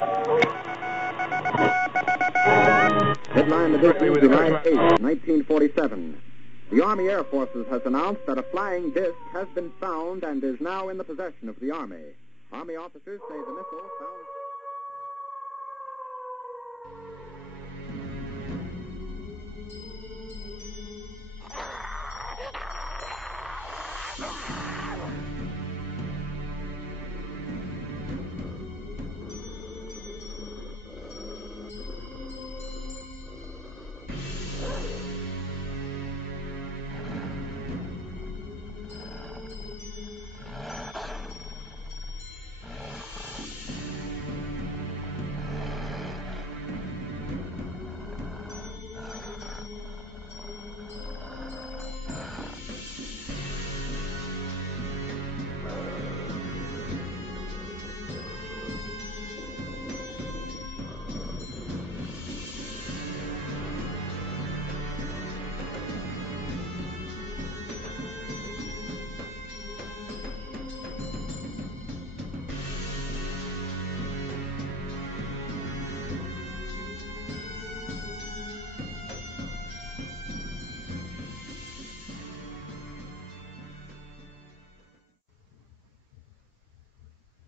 Headline edition, July 8, 1947. The Army Air Forces has announced that a flying disc has been found and is now in the possession of the Army. Army officers say the missile found...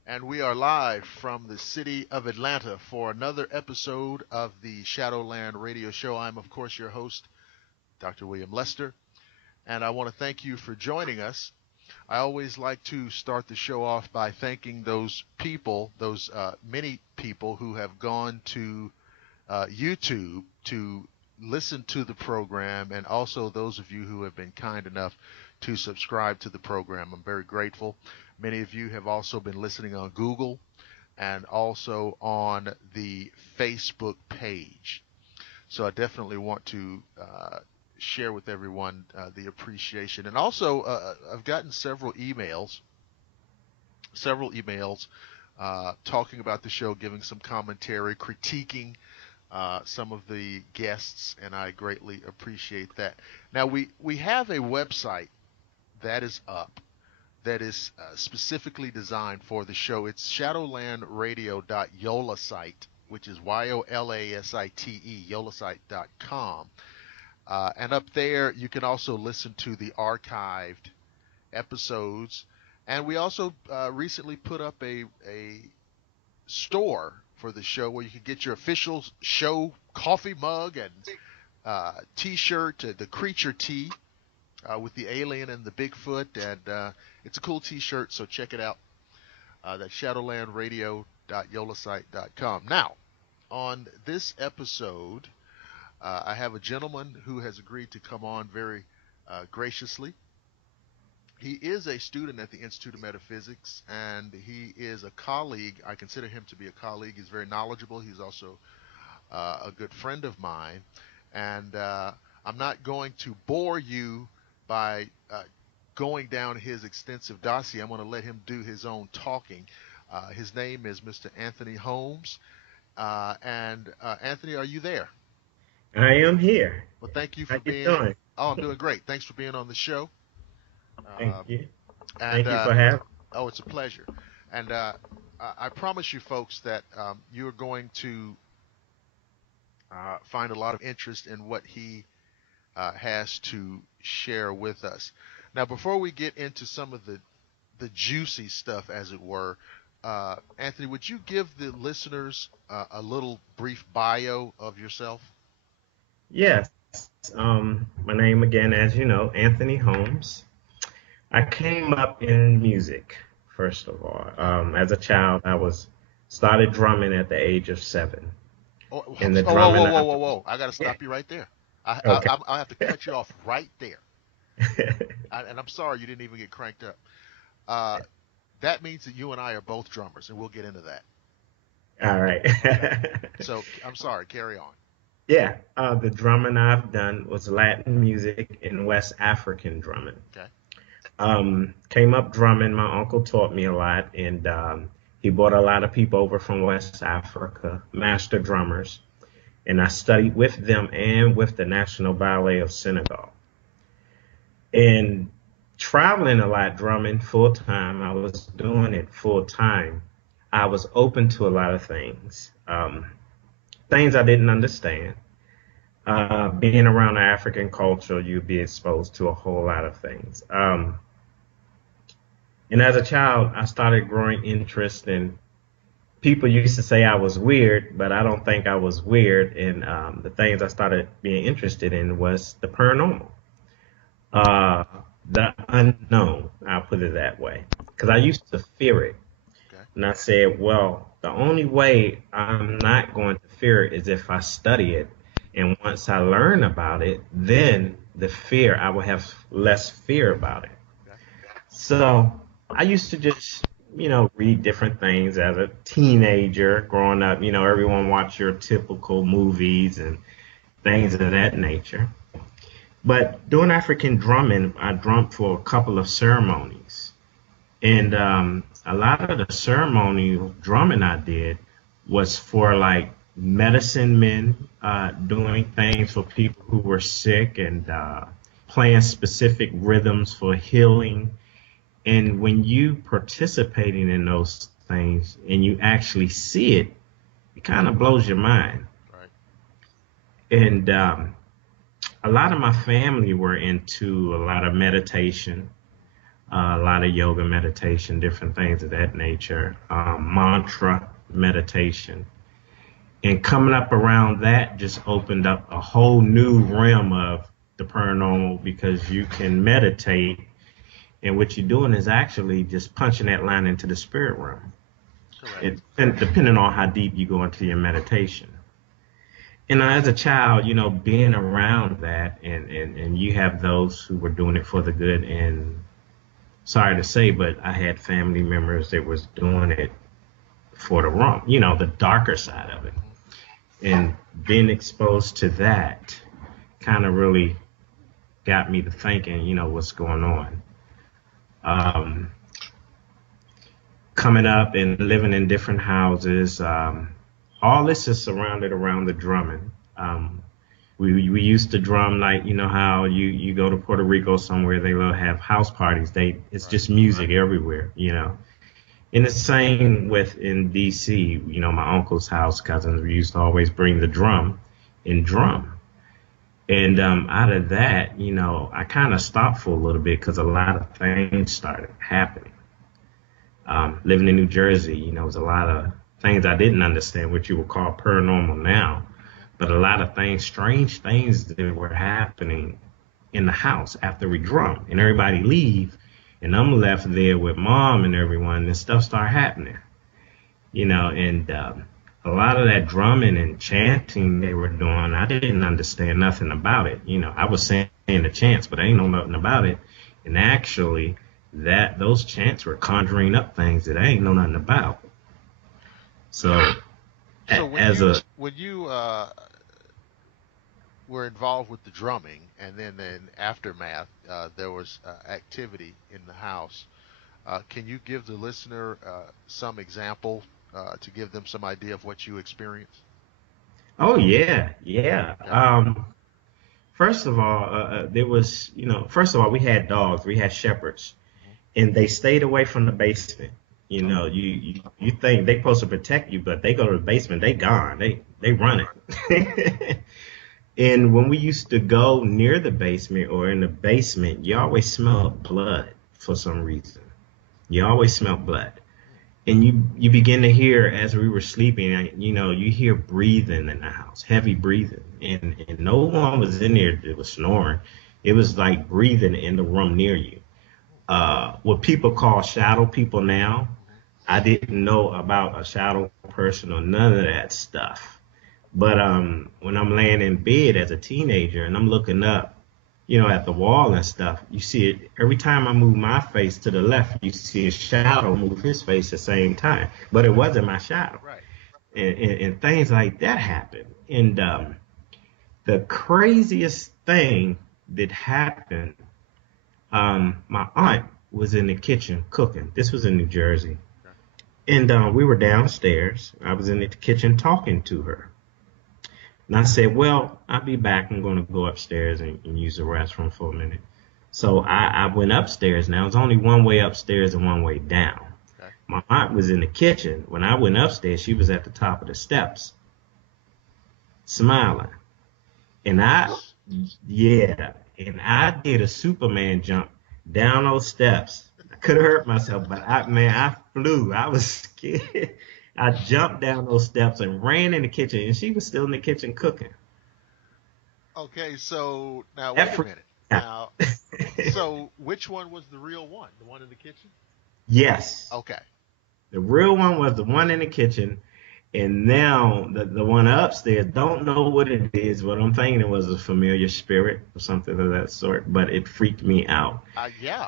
And we are live from the city of Atlanta for another episode of the Shadowland radio show. I'm, of course, your host, Dr. William Lester, and I want to thank you for joining us. I always like to start the show off by thanking those people, those many people who have gone to YouTube to listen to the program, and also those of you who have been kind enough to subscribe to the program. I'm very grateful. Many of you have also been listening on Google and also on the Facebook page. So I definitely want to share with everyone the appreciation. And also, I've gotten several emails talking about the show, giving some commentary, critiquing some of the guests, and I greatly appreciate that. Now, we have a website that is up that is specifically designed for the show. It's shadowlandradio.yolasite, which is YOLASITE, yolasite.com. And up there, you can also listen to the archived episodes. And we also recently put up a store for the show where you can get your official show coffee mug and T-shirt, the creature tee with the alien and the Bigfoot, and it's a cool T-shirt, so check it out. That's shadowlandradio.yolasite.com. Now, on this episode, I have a gentleman who has agreed to come on very graciously. He is a student at the Institute of Metaphysics, and he is a colleague. I consider him to be a colleague. He's very knowledgeable. He's also a good friend of mine. And I'm not going to bore you by going down his extensive dossier. I'm going to let him do his own talking. His name is Mr. Anthony Holmes. Anthony, are you there? I am here. Well, thank you for How being. you doing? Oh, I'm doing great. Thanks for being on the show. Thank you. And, Thank you for having me. Oh, it's a pleasure. And I promise you, folks, that you're going to find a lot of interest in what he has to share with us. Now, before we get into some of the juicy stuff, as it were, Anthony, would you give the listeners a little brief bio of yourself? Yes. My name, again, as you know, Anthony Holmes. I came up in music, first of all. As a child, I started drumming at the age of 7. Whoa. I got to stop you right there. Okay. I have to cut you off right there. And I'm sorry you didn't even get cranked up. That means that you and I are both drummers, and we'll get into that. All right. So I'm sorry. Carry on. Yeah. The drumming I've done was Latin music and West African drumming. Okay. Came up drumming. My uncle taught me a lot, and he brought a lot of people over from West Africa, master drummers, and I studied with them and with the National Ballet of Senegal. And traveling a lot, drumming full time. I was doing it full time. I was open to a lot of things, things I didn't understand. Being around African culture, you'd be exposed to a whole lot of things. And as a child, I started growing interest in, people used to say I was weird, but I don't think I was weird. And the things I started being interested in was the paranormal, uh, the unknown, I'll put it that way, because I used to fear it. Okay. And I said, well, the only way I'm not going to fear it is if I study it. And once I learn about it, then I will have less fear about it. Okay. So I used to just, read different things as a teenager growing up. Everyone watched your typical movies and things of that nature. But doing African drumming, I drummed for a couple of ceremonies. And a lot of the ceremonial drumming I did was for like medicine men, doing things for people who were sick, and playing specific rhythms for healing. And when you participating in those things and you actually see it, it kind of blows your mind. Right. And a lot of my family were into a lot of meditation, a lot of yoga meditation, different things of that nature, mantra meditation. And coming up around that just opened up a whole new realm of the paranormal, because you can meditate, and what you're doing is actually just punching that line into the spirit realm. Correct. And depending on how deep you go into your meditation. And as a child, being around that, and you have those who were doing it for the good, and sorry to say, but I had family members that was doing it for the wrong, the darker side of it. And being exposed to that kind of really got me to thinking, what's going on. Coming up and living in different houses, all this is surrounded around the drumming. We used to drum like, how you go to Puerto Rico somewhere, they will have house parties. It's just music everywhere, And the same with in D.C., my uncle's house, cousins, we used to always bring the drum and drum. And out of that, I kind of stopped for a little bit because a lot of things started happening. Living in New Jersey, there was a lot of things I didn't understand, what you would call paranormal now, but a lot of things, strange things that were happening in the house after we drum, and everybody leave, and I'm left there with mom and everyone, and stuff started happening, and a lot of that drumming and chanting they were doing, I didn't understand nothing about it. I was saying the chants, but I ain't know nothing about it. And actually, those chants were conjuring up things that I ain't know nothing about. So when you were involved with the drumming, and then in aftermath, there was activity in the house. Can you give the listener some example to give them some idea of what you experienced? Oh, yeah. First of all, first of all, we had dogs. We had shepherds, and they stayed away from the basement. You think they supposed to protect you, but they go to the basement, they gone. They run it. And when we used to go near the basement or in the basement, you always smelled blood for some reason. You always smelled blood. And you begin to hear, as we were sleeping, you hear breathing in the house, heavy breathing. And no one was in there that was snoring. It was like breathing in the room near you. What people call shadow people now, I didn't know about a shadow person or none of that stuff. But when I'm laying in bed as a teenager and I'm looking up, at the wall and stuff, you see it every time I move my face to the left, you see a shadow move his face at the same time. But it wasn't my shadow. Right. And things like that happen. And the craziest thing that happened, my aunt was in the kitchen cooking. This was in New Jersey. And we were downstairs. I was in the kitchen talking to her. And I said, well, I'll be back. I'm going to go upstairs and use the restroom for a minute. So I went upstairs. Now, there's only one way upstairs and one way down. Okay. My aunt was in the kitchen. When I went upstairs, she was at the top of the steps, smiling. And I did a Superman jump down those steps. I could have hurt myself, but I flew. I was scared. I jumped down those steps and ran in the kitchen, and she was still in the kitchen cooking. Okay, so now wait a minute. Now, so which one was the real one? The one in the kitchen? Yes. Okay. The real one was the one in the kitchen, and now the one upstairs, don't know what it is, but I'm thinking it was a familiar spirit or something of that sort, but it freaked me out. Yeah.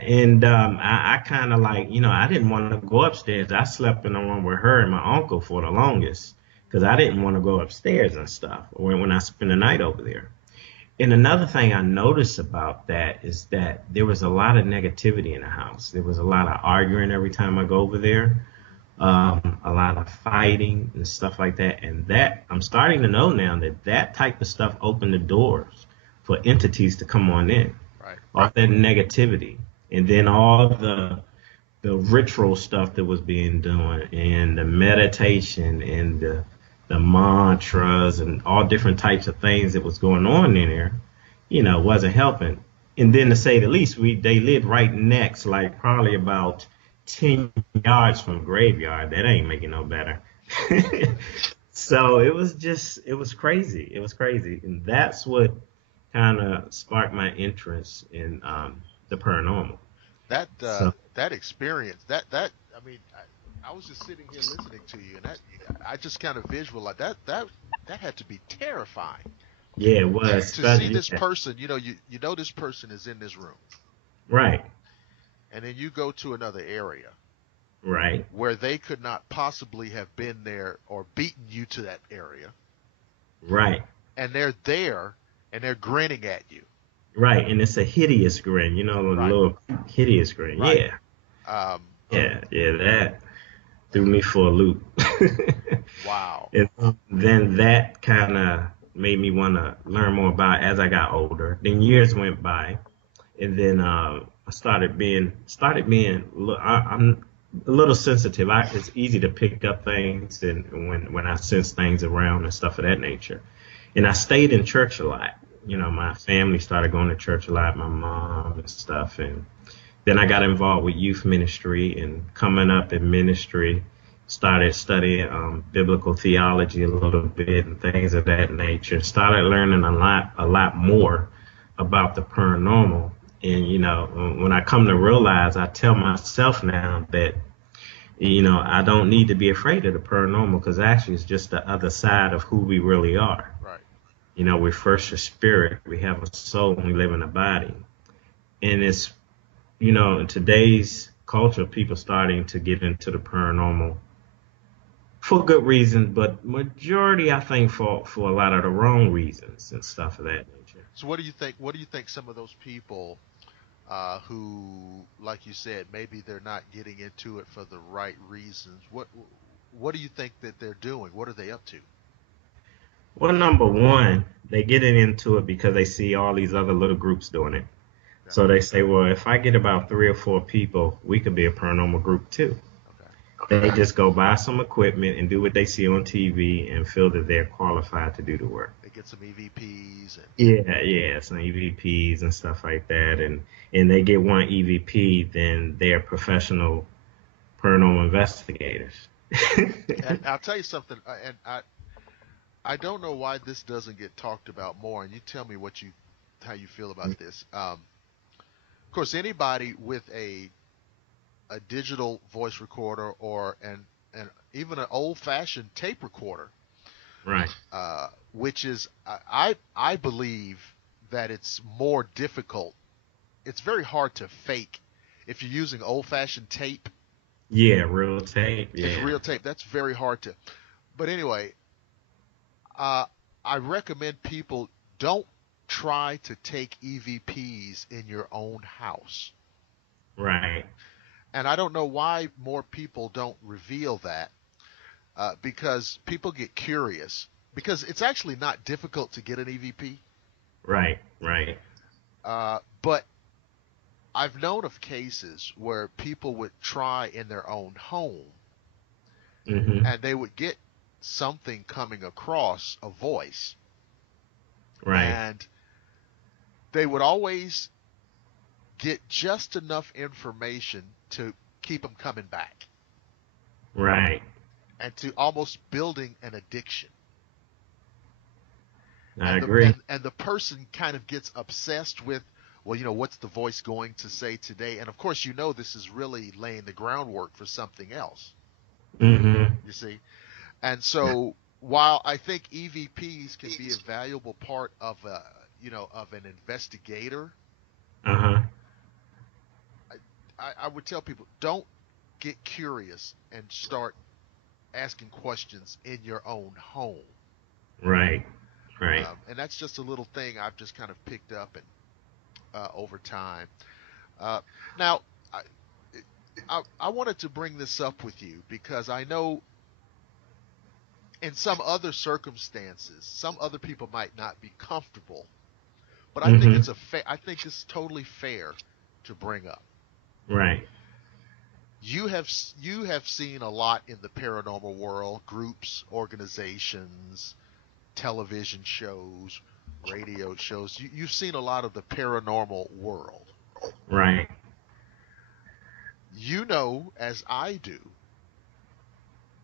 I kind of like, I didn't want to go upstairs. I slept in the room with her and my uncle for the longest because I didn't want to go upstairs and stuff when I spent the night over there. And another thing I noticed about that is that there was a lot of negativity in the house. There was a lot of arguing every time I go over there, a lot of fighting and stuff like that. And that I'm starting to know now that type of stuff opened the doors for entities to come on in. Right. All that negativity, and then all the ritual stuff that was being done, and the meditation, and the mantras, and all different types of things that was going on in there, wasn't helping. And then to say the least, they lived right next, like probably about 10 yards from the graveyard. That ain't making no better. So it was crazy. It was crazy, and that's what kind of sparked my interest in the paranormal. That experience, I was just sitting here listening to you, and I just kind of visualized that had to be terrifying. Yeah, it was. To see this person, you know this person is in this room. Right. And then you go to another area. Right. Where they could not possibly have been there or beaten you to that area. Right. And they're there, and they're grinning at you. Right, and it's a hideous grin, a little hideous grin. Right. Yeah. That threw me for a loop. Wow. And then that kind of made me want to learn more about it as I got older. Then years went by, and then I started being. I'm a little sensitive. It's easy to pick up things, and when I sense things around and stuff of that nature. And I stayed in church a lot. My family started going to church a lot, my mom and stuff. And then I got involved with youth ministry, and coming up in ministry, started studying biblical theology a little bit and things of that nature. Started learning a lot more about the paranormal. And, when I come to realize, I tell myself now that, I don't need to be afraid of the paranormal, because actually it's just the other side of who we really are. Right. We're first a spirit, we have a soul, and we live in a body. And it's, in today's culture, people starting to get into the paranormal for good reasons, but majority, I think, for a lot of the wrong reasons and stuff of that nature. So what do you think some of those people who, like you said, maybe they're not getting into it for the right reasons, what do you think that they're doing? What are they up to? Well, number one, they getting into it because they see all these other little groups doing it. Yeah. So they say, well, if I get about 3 or 4 people, we could be a paranormal group too. Okay. They just go buy some equipment and do what they see on TV and feel that they're qualified to do the work. They get some EVPs. Some EVPs and stuff like that. And they get one EVP, then they're professional paranormal investigators. And I'll tell you something, and I don't know why this doesn't get talked about more, and you tell me how you feel about this. Of course, anybody with a digital voice recorder or an even an old-fashioned tape recorder, right? Which is, I believe that it's more difficult. It's very hard to fake if you're using old-fashioned tape. Yeah, real tape. Yeah, it's real tape. That's very hard to. But anyway. I recommend people don't try to take EVPs in your own house. Right. And I don't know why more people don't reveal that, because people get curious. Because it's actually not difficult to get an EVP. Right. But I've known of cases where people would try in their own home, and they would get something coming across, a voice, Right. and they would always get just enough information to keep them coming back, Right. and to almost building an addiction. I agree. And the person kind of gets obsessed with, well, what's the voice going to say today? And of course, this is really laying the groundwork for something else. Mm-hmm. You see? And so while I think EVPs can be a valuable part of of an investigator, Uh-huh. I would tell people, don't get curious and start asking questions in your own home. Right. Right. And that's just a little thing I've just kind of picked up over time. Now, I wanted to bring this up with you because I know in some other circumstances, some other people might not be comfortable, but I think I think it's totally fair to bring up. Right. You have seen a lot in the paranormal world, groups, organizations, television shows, radio shows. You've seen a lot of the paranormal world. Right. You know, as I do,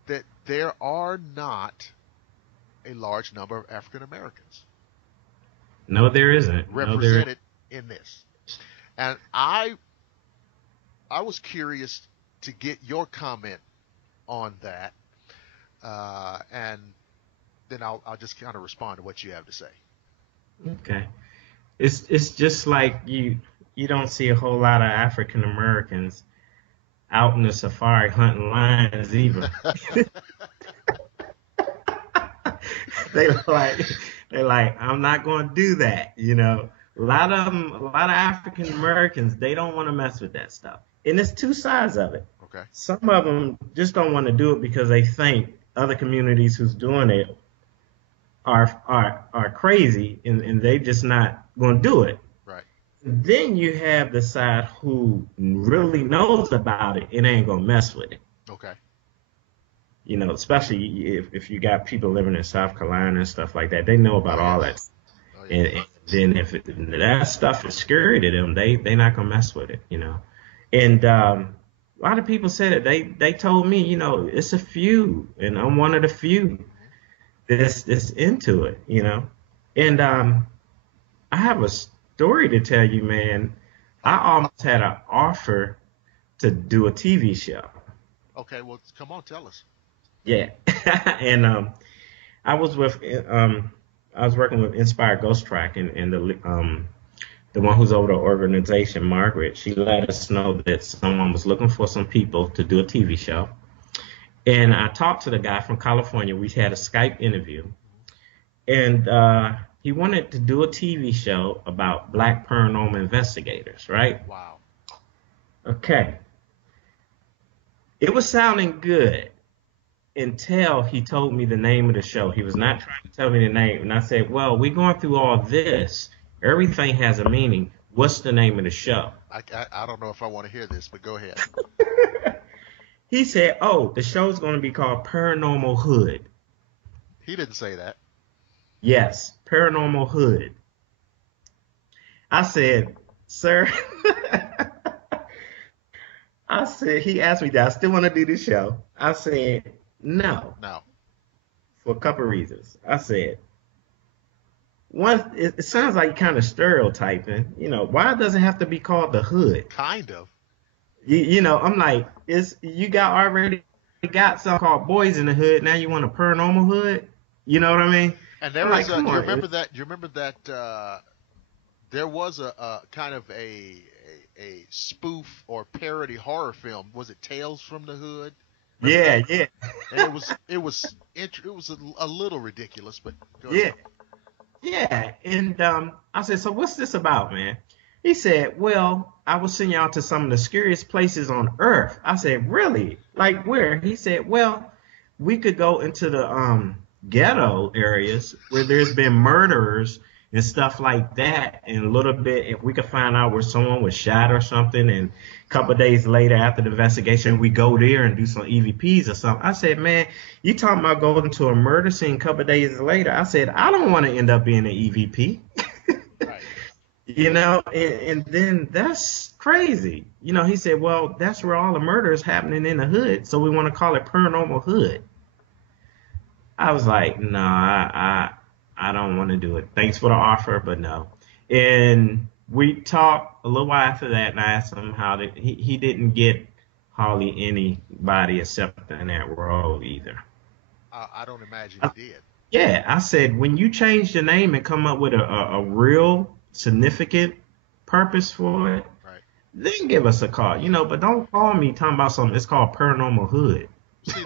that there are not a large number of African Americans No, there isn't. represented in this. And I was curious to get your comment on that, and then I'll just kind of respond to what you have to say. Okay. It's just like you don't see a whole lot of African Americans out in the safari hunting lions either. They're like, I'm not going to do that. A lot of African Americans, they don't want to mess with that stuff. And there's two sides of it. Okay. Some of them just don't want to do it because they think other communities who's doing it are crazy, and they just not going to do it. Right. Then you have the side who really knows about it and ain't going to mess with it. Okay. Especially if you got people living in South Carolina and stuff like that, they know about all that. Oh, yeah. And then if that stuff is scary to them, they not going to mess with it, And a lot of people said it. They told me, it's a few, and I'm one of the few that's into it, And I have a story to tell you, man. I almost had an offer to do a TV show. Okay, well, come on, tell us. Yeah, and I was working with Inspired Ghost Track, and the one who's over the organization, Margaret, she let us know that someone was looking for some people to do a TV show. And I talked to the guy from California. We had a Skype interview, and he wanted to do a TV show about Black paranormal investigators, right? Wow. Okay. It was sounding good until he told me the name of the show. He was not trying to tell me the name. And I said, well, we're going through all this. Everything has a meaning. What's the name of the show? I don't know if I want to hear this, but go ahead. He said, oh, the show's going to be called Paranormal Hood. He didn't say that. Yes, Paranormal Hood. I said, sir, he asked me, do I still want to do this show? I said, no. No. For a couple of reasons. I said, one, it sounds like kind of stereotyping. Why does it have to be called the Hood? Kind of. I'm like, you already got something called Boys in the Hood. Now you want a Paranormal Hood? You know what I mean? And there was do you remember that there was a kind of a spoof or parody horror film. Was it Tales from the Hood? Remember Yeah. And it was a little ridiculous, but go ahead. Yeah. And I said, so what's this about, man? He said, well, I will send y'all to some of the scariest places on earth. I said, really? Like where? He said, well, we could go into the ghetto areas where there's been murderers and stuff like that. And a little bit, if we could find out where someone was shot or something, and a couple of days later after the investigation, we go there and do some EVPs or something. I said, man, you talking about going to a murder scene a couple of days later? I said, I don't want to end up being an EVP. Right. And then that's crazy. He said, well, that's where all the murder is happening in the hood, so we want to call it Paranormal Hood. I was like, no, I don't want to do it. Thanks for the offer, but no. And we talked a little while after that, and I asked him how he didn't get hardly anybody accepting that role either. I don't imagine he did. Yeah, I said, when you change the name and come up with a real significant purpose for it, right, then give us a call, but don't call me talking about something. It's called Paranormal Hood. See,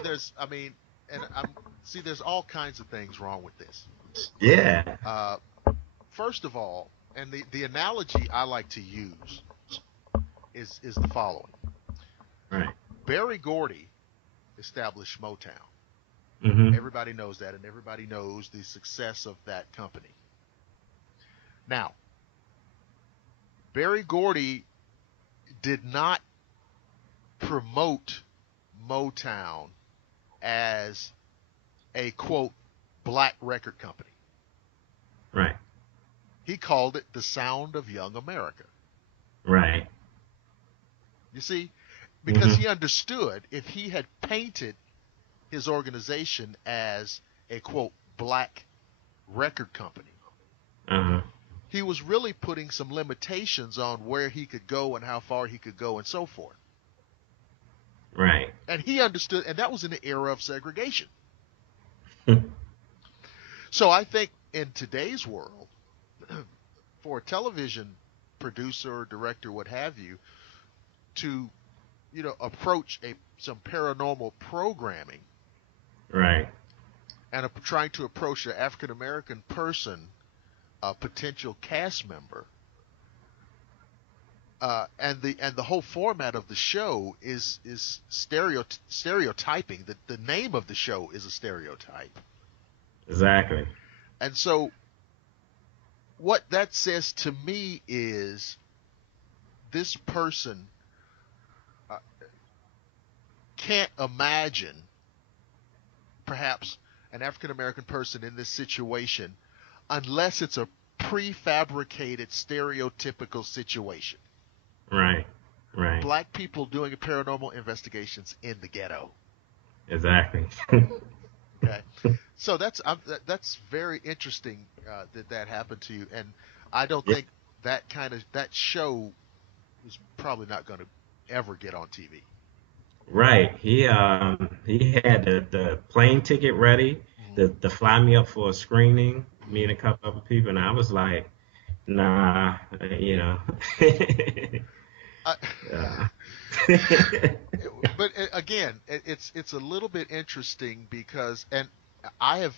there's all kinds of things wrong with this. Yeah. First of all, and the analogy I like to use is the following. Right. Berry Gordy established Motown. Mm-hmm. Everybody knows that, and everybody knows the success of that company. Now, Berry Gordy did not promote Motown as a, quote, black record company. Right. He called it the sound of young America. Right. You see, because he understood if he had painted his organization as a, quote, black record company, he was really putting some limitations on where he could go and how far he could go and so forth. Right. And he understood, and that was in the era of segregation. So I think in today's world, for a television producer or director, what have you, to, approach some paranormal programming, right, and trying to approach an African American person, a potential cast member, and the whole format of the show is stereotyping. The name of the show is a stereotype. Exactly. And so what that says to me is this person can't imagine perhaps an African American person in this situation unless it's a prefabricated, stereotypical situation. Right. Right. Black people doing paranormal investigations in the ghetto. Exactly. Okay. So that's very interesting that happened to you, and I don't think that show is probably not going to ever get on TV. Right. He had the plane ticket ready to fly me up for a screening, me and a couple other people, and I was like, nah, But again, it's a little bit interesting because, and I've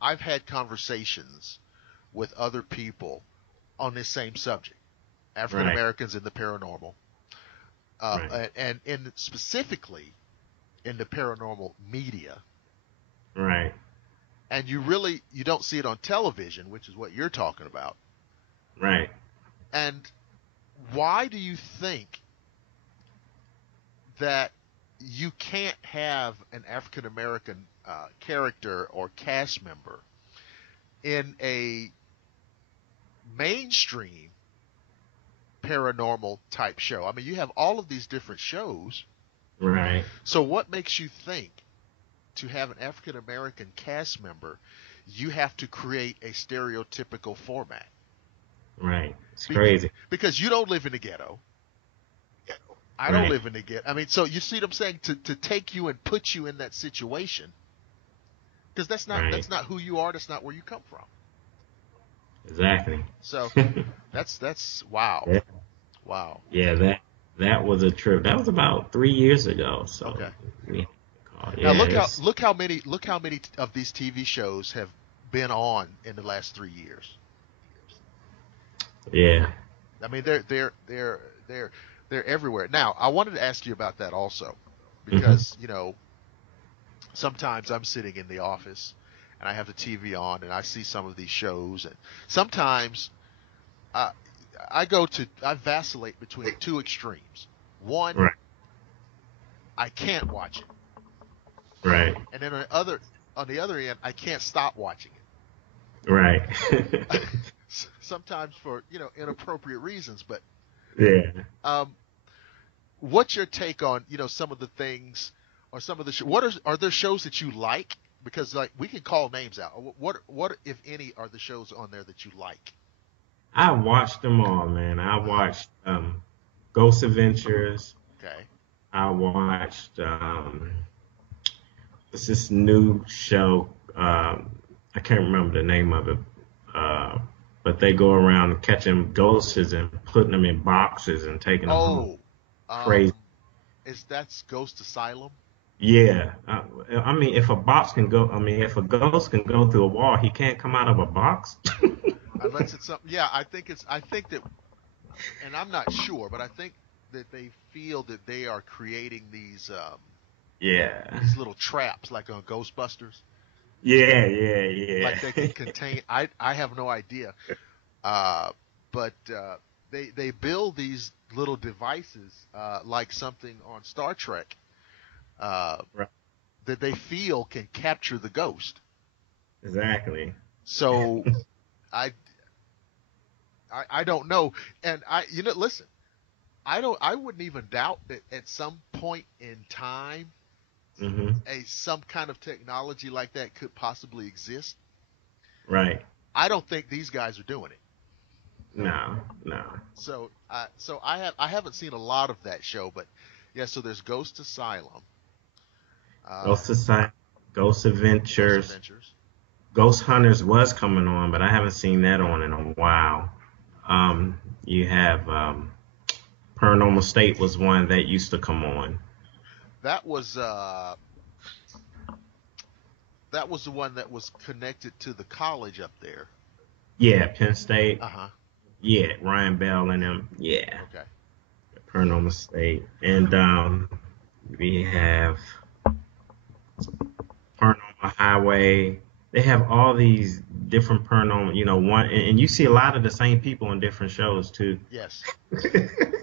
had conversations with other people on this same subject, African Americans in the paranormal, and specifically in the paranormal media. Right. And you don't see it on television, which is what you're talking about. Right. And why do you think that you can't have an African American character or cast member in a mainstream paranormal type show? I mean, you have all of these different shows. Right. So what makes you think to have an African American cast member, you have to create a stereotypical format? Right. It's crazy. Because you don't live in the ghetto. I don't live in the ghetto. I mean, so you see what I'm saying? To take you and put you in that situation, because that's not who you are. That's not where you come from. Exactly. So that's wow. Yeah. Wow. Yeah, that was a trip. That was about 3 years ago. So okay. Now look how many of these TV shows have been on in the last 3 years. Yeah. I mean, they're everywhere. Now, I wanted to ask you about that also, because sometimes I'm sitting in the office and I have the TV on, and I see some of these shows, and sometimes uh, I vacillate between two extremes. One, Right. I can't watch it, Right. and then on the other end, I can't stop watching Right. it. Sometimes for inappropriate reasons, but Yeah. um, what's your take on some of the things or some of the are there shows that you like? Because like we can call names out. What if any are the shows on there that you like? I watched them all, man. I watched Ghost Adventures. Okay. I watched it's this new show. I can't remember the name of it. Uh, but they go around catching ghosts and putting them in boxes and taking them home. Oh, Crazy. that's Ghost Asylum? Yeah. I mean, if a if a ghost can go through a wall, he can't come out of a box. Unless it's something. Yeah, I think that, and I'm not sure, but I think that they feel that they are creating these Yeah. little traps like on Ghostbusters. Yeah, yeah, Like they yeah. can contain. I have no idea, but they build these little devices like something on Star Trek Right. that they feel can capture the ghost. Exactly. So I I don't know, and listen, I wouldn't even doubt that at some point in time Mhm. some kind of technology like that could possibly exist. Right. I don't think these guys are doing it. No, no. So I haven't seen a lot of that show, but yeah. So there's Ghost Asylum, Ghost um, Society, Ghost Ghost Adventures, Adventures. Ghost Hunters was coming on, but I haven't seen that on in a while. You have Paranormal State was one that used to come on. That was uh, that was the one that was connected to the college up there. Yeah, Penn State. Uh huh. Yeah, Ryan Bell and them. Yeah, Okay. Paranormal State. And we have Paranormal Highway. They have all these different paranormal, and you see a lot of the same people on different shows too. Yes,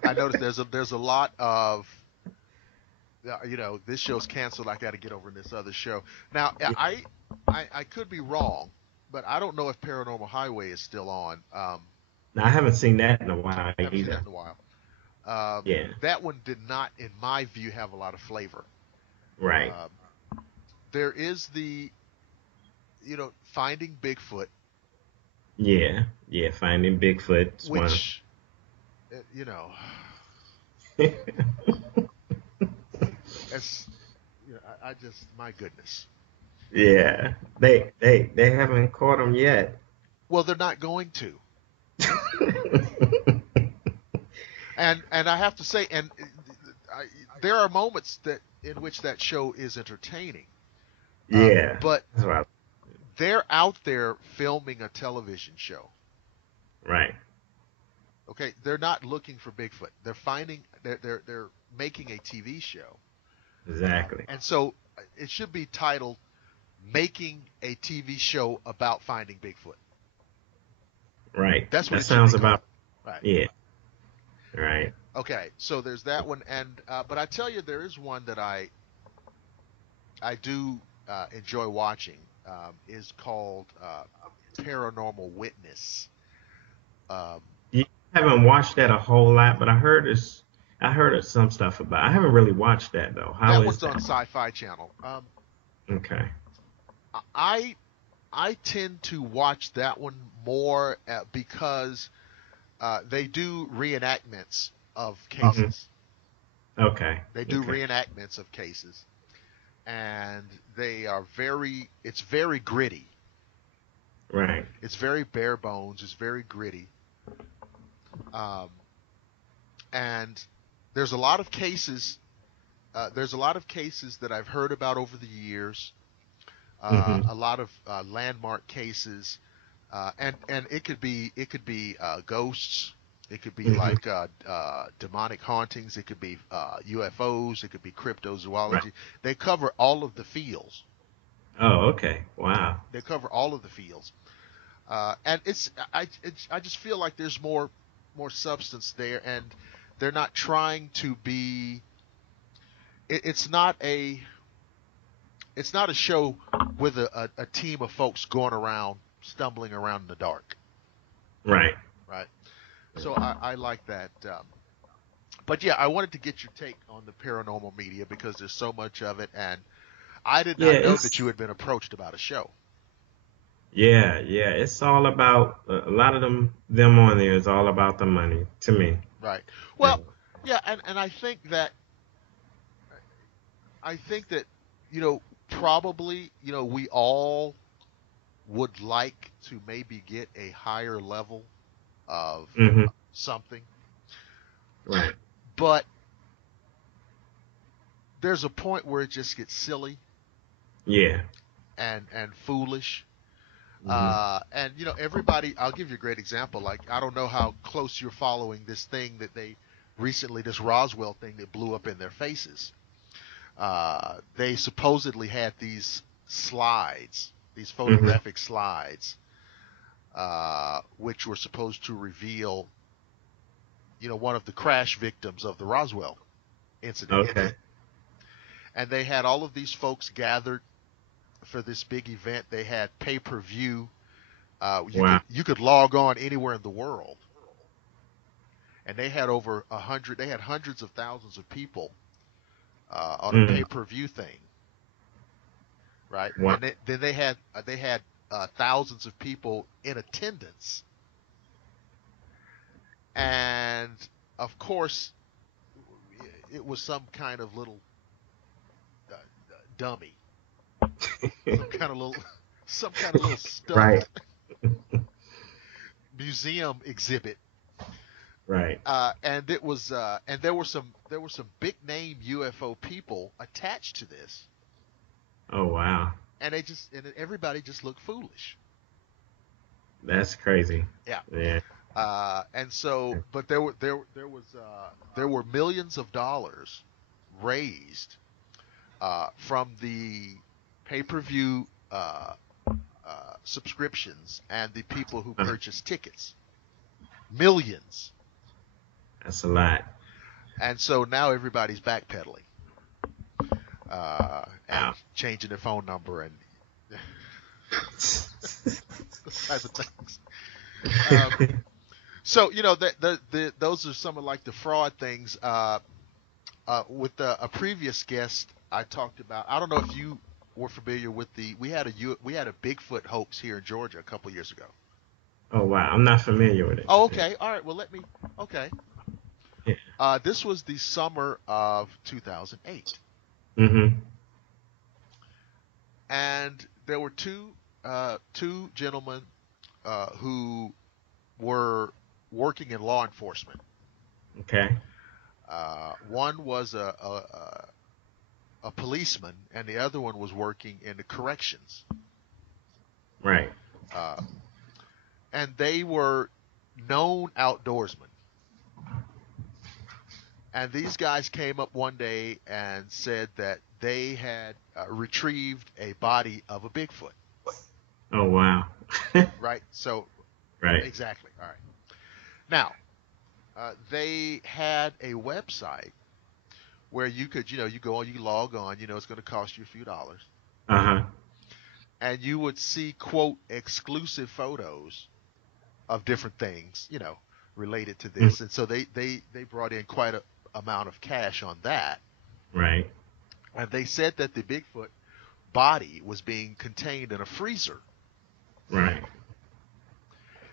I noticed there's a lot of this show's canceled. I got to get over in this other show. Now I could be wrong, but I don't know if Paranormal Highway is still on. Now, I haven't seen that in a while I haven't seen that either. in a while. Yeah, That one did not, in my view, have a lot of flavor. right. Um, there is the Finding Bigfoot, Yeah, yeah. Finding Bigfoot's one. which uh, you know, as I just my goodness. Yeah, they haven't caught him yet. Well, they're not going to, and I have to say, I, there are moments in which that show is entertaining, Yeah, but that's right. they're out there filming a television show. Right, Okay, they're not looking for Bigfoot. They're making a TV show, exactly. and so it should be titled "Making a TV Show About Finding Bigfoot." Right. That's what That it should be sounds about. called. Right. Yeah. Right. Okay. So there's that one, and but I tell you, there is one that I do enjoy watching. Is called Paranormal Witness. Um, You haven't watched that a whole lot, but I heard of some stuff about. I haven't really watched that though. How that is one's on that? Sci-Fi Channel. Okay. I I tend to watch that one more because they do reenactments of Hmm. cases. Okay. They do Okay. reenactments of cases, and they are it's very gritty. Right. It's very bare bones. It's very gritty. Um, and there's a lot of cases. There's a lot of cases that I've heard about over the years. Hmm. A lot of landmark cases, and it could be ghosts. It could be Hmm. like demonic hauntings. It could be UFOs. It could be Right. cryptozoology. They cover all of the fields. Oh, okay. Wow. They cover all of the fields, and I just feel like there's more substance there, and they're not trying to be. It's not a show with a team of folks going around stumbling around in the dark, Right. right? So I like that. But yeah, I wanted to get your take on the paranormal media because there's so much of it, and I did Yeah, not know that it's you had been approached about a show. yeah. It's all about a lot of them on there is all about the money to me. Right. Yeah. Well, yeah, and I think that probably we all would like to maybe get a higher level of Hmm. something, Right. but there's a point where it just gets silly Yeah. and foolish. Hmm. And everybody. I'll give you a great example. Like, I don't know how close you're following this thing that they recently, this Roswell thing that blew up in their faces. They supposedly had these slides, these Hmm. photographic slides, which were supposed to reveal, one of the crash victims of the Roswell incident. Okay. And they had all of these folks gathered for this big event. They had pay-per-view. You could Wow. you could log on anywhere in the world, and they had over 100. They had hundreds of thousands of people on a Mm. pay-per-view thing, right? Wow. And then they had thousands of people in attendance, and of course, it was some kind of little dummy, some kind of little, some kind of little Right. stuffed museum exhibit. Right. And there were some big name UFO people attached to this, Oh wow. and everybody just looked foolish. That's crazy. Yeah. Yeah. And so, but there were millions of dollars raised from the pay-per-view subscriptions and the people who Uh, purchased tickets. Millions. That's a lot. And so now everybody's backpedaling and Wow. changing their phone number and those type of things. Um, so those are some of like the fraud things. With a previous guest, I talked about. I don't know if you were familiar with we had a Bigfoot hoax here in Georgia a couple years ago. Oh wow. I'm not familiar with it. Oh, Yeah. okay. All right. Well, let me. Okay. Yeah. This was the summer of 2008, Mhm. and there were two gentlemen who were working in law enforcement. Okay. One was a policeman, and the other one was working in the corrections. Right. Uh, and they were known outdoorsmen. And these guys came up one day and said that they had retrieved a body of a Bigfoot. Oh wow. Right? So, Right. exactly. All right. Now, they had a website where you could, you go on, you log on, it's going to cost you a few dollars, Uh huh. and you would see, quote, exclusive photos of different things, related to Mm. this. And so they brought in quite a amount of cash on that. Right. And they said that the Bigfoot body was being contained in a freezer. Right.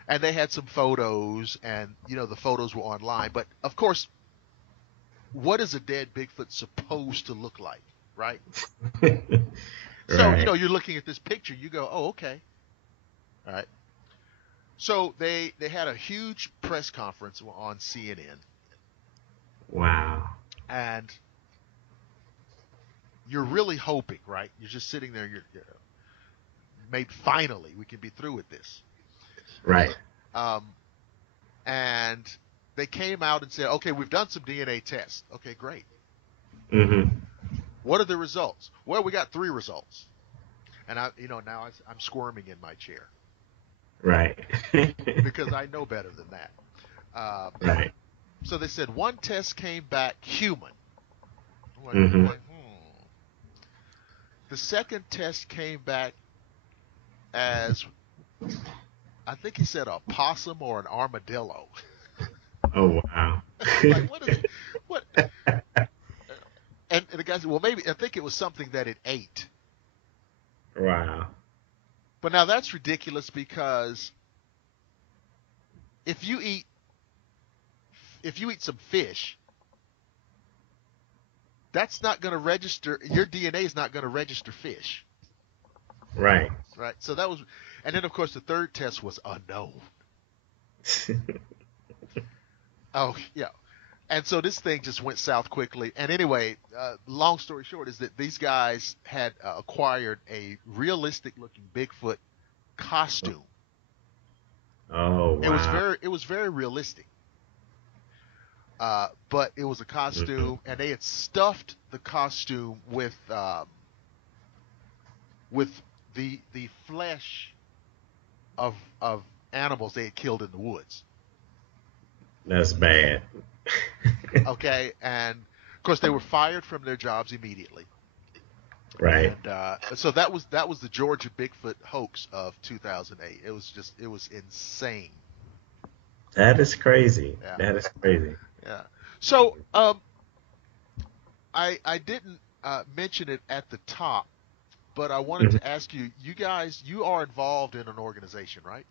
And they had some photos, and the photos were online. But of course, what is a dead Bigfoot supposed to look like, right? So Right. you're looking at this picture, you go, oh, okay, all right. So they had a huge press conference on CNN, Wow. and you're really hoping, right? You're just sitting there, maybe finally we can be through with this. Right. Um, and they came out and said, okay, we've done some DNA tests. Okay, great. Mhm. What are the results? Well, we got 3 results. And I'm squirming in my chair Right. because I know better than that. Right. So they said one test came back human. I'm Mhm. like, The second test came back as, I think he said a possum or an armadillo. Oh wow. I'm like, what is it? What? And the guy said, well, maybe I think it was something that it ate. Wow. But now that's ridiculous because if you eat some fish, that's not going to register. Your DNA is not going to register fish, Right. right? So that was, and then of course the third test was unknown. Oh yeah, and so this thing just went south quickly. And anyway, long story short is that these guys had acquired a realistic-looking Bigfoot costume. Oh wow. It was very realistic. But it was a Mhm. costume, and they had stuffed the costume with the flesh of animals they had killed in the woods. That's bad. Okay, and of course they were fired from their jobs immediately. Right. And so that was the Georgia Bigfoot hoax of 2008. It was insane. That is crazy. Yeah, That is crazy. yeah. So I didn't mention it at the top, but I wanted Mhm. to ask you. You guys, you are involved in an organization, right?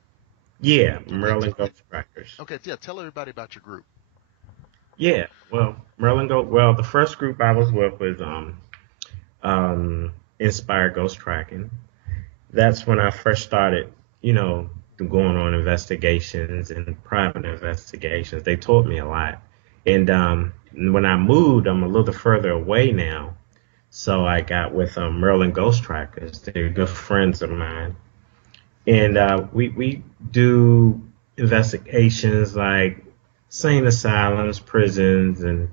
Yeah, Okay. Maryland Ghost Trackers. Okay. Yeah. Tell everybody about your group. Yeah. Well, Maryland Ghost. Well, the first group I was with was Inspired Ghost Tracking. That's when I first started, going on investigations and private investigations. They taught me a lot. And when I moved, I'm a little further away now. So I got with Maryland Ghost Trackers. They're good friends of mine. And we do investigations like sane asylums, prisons, and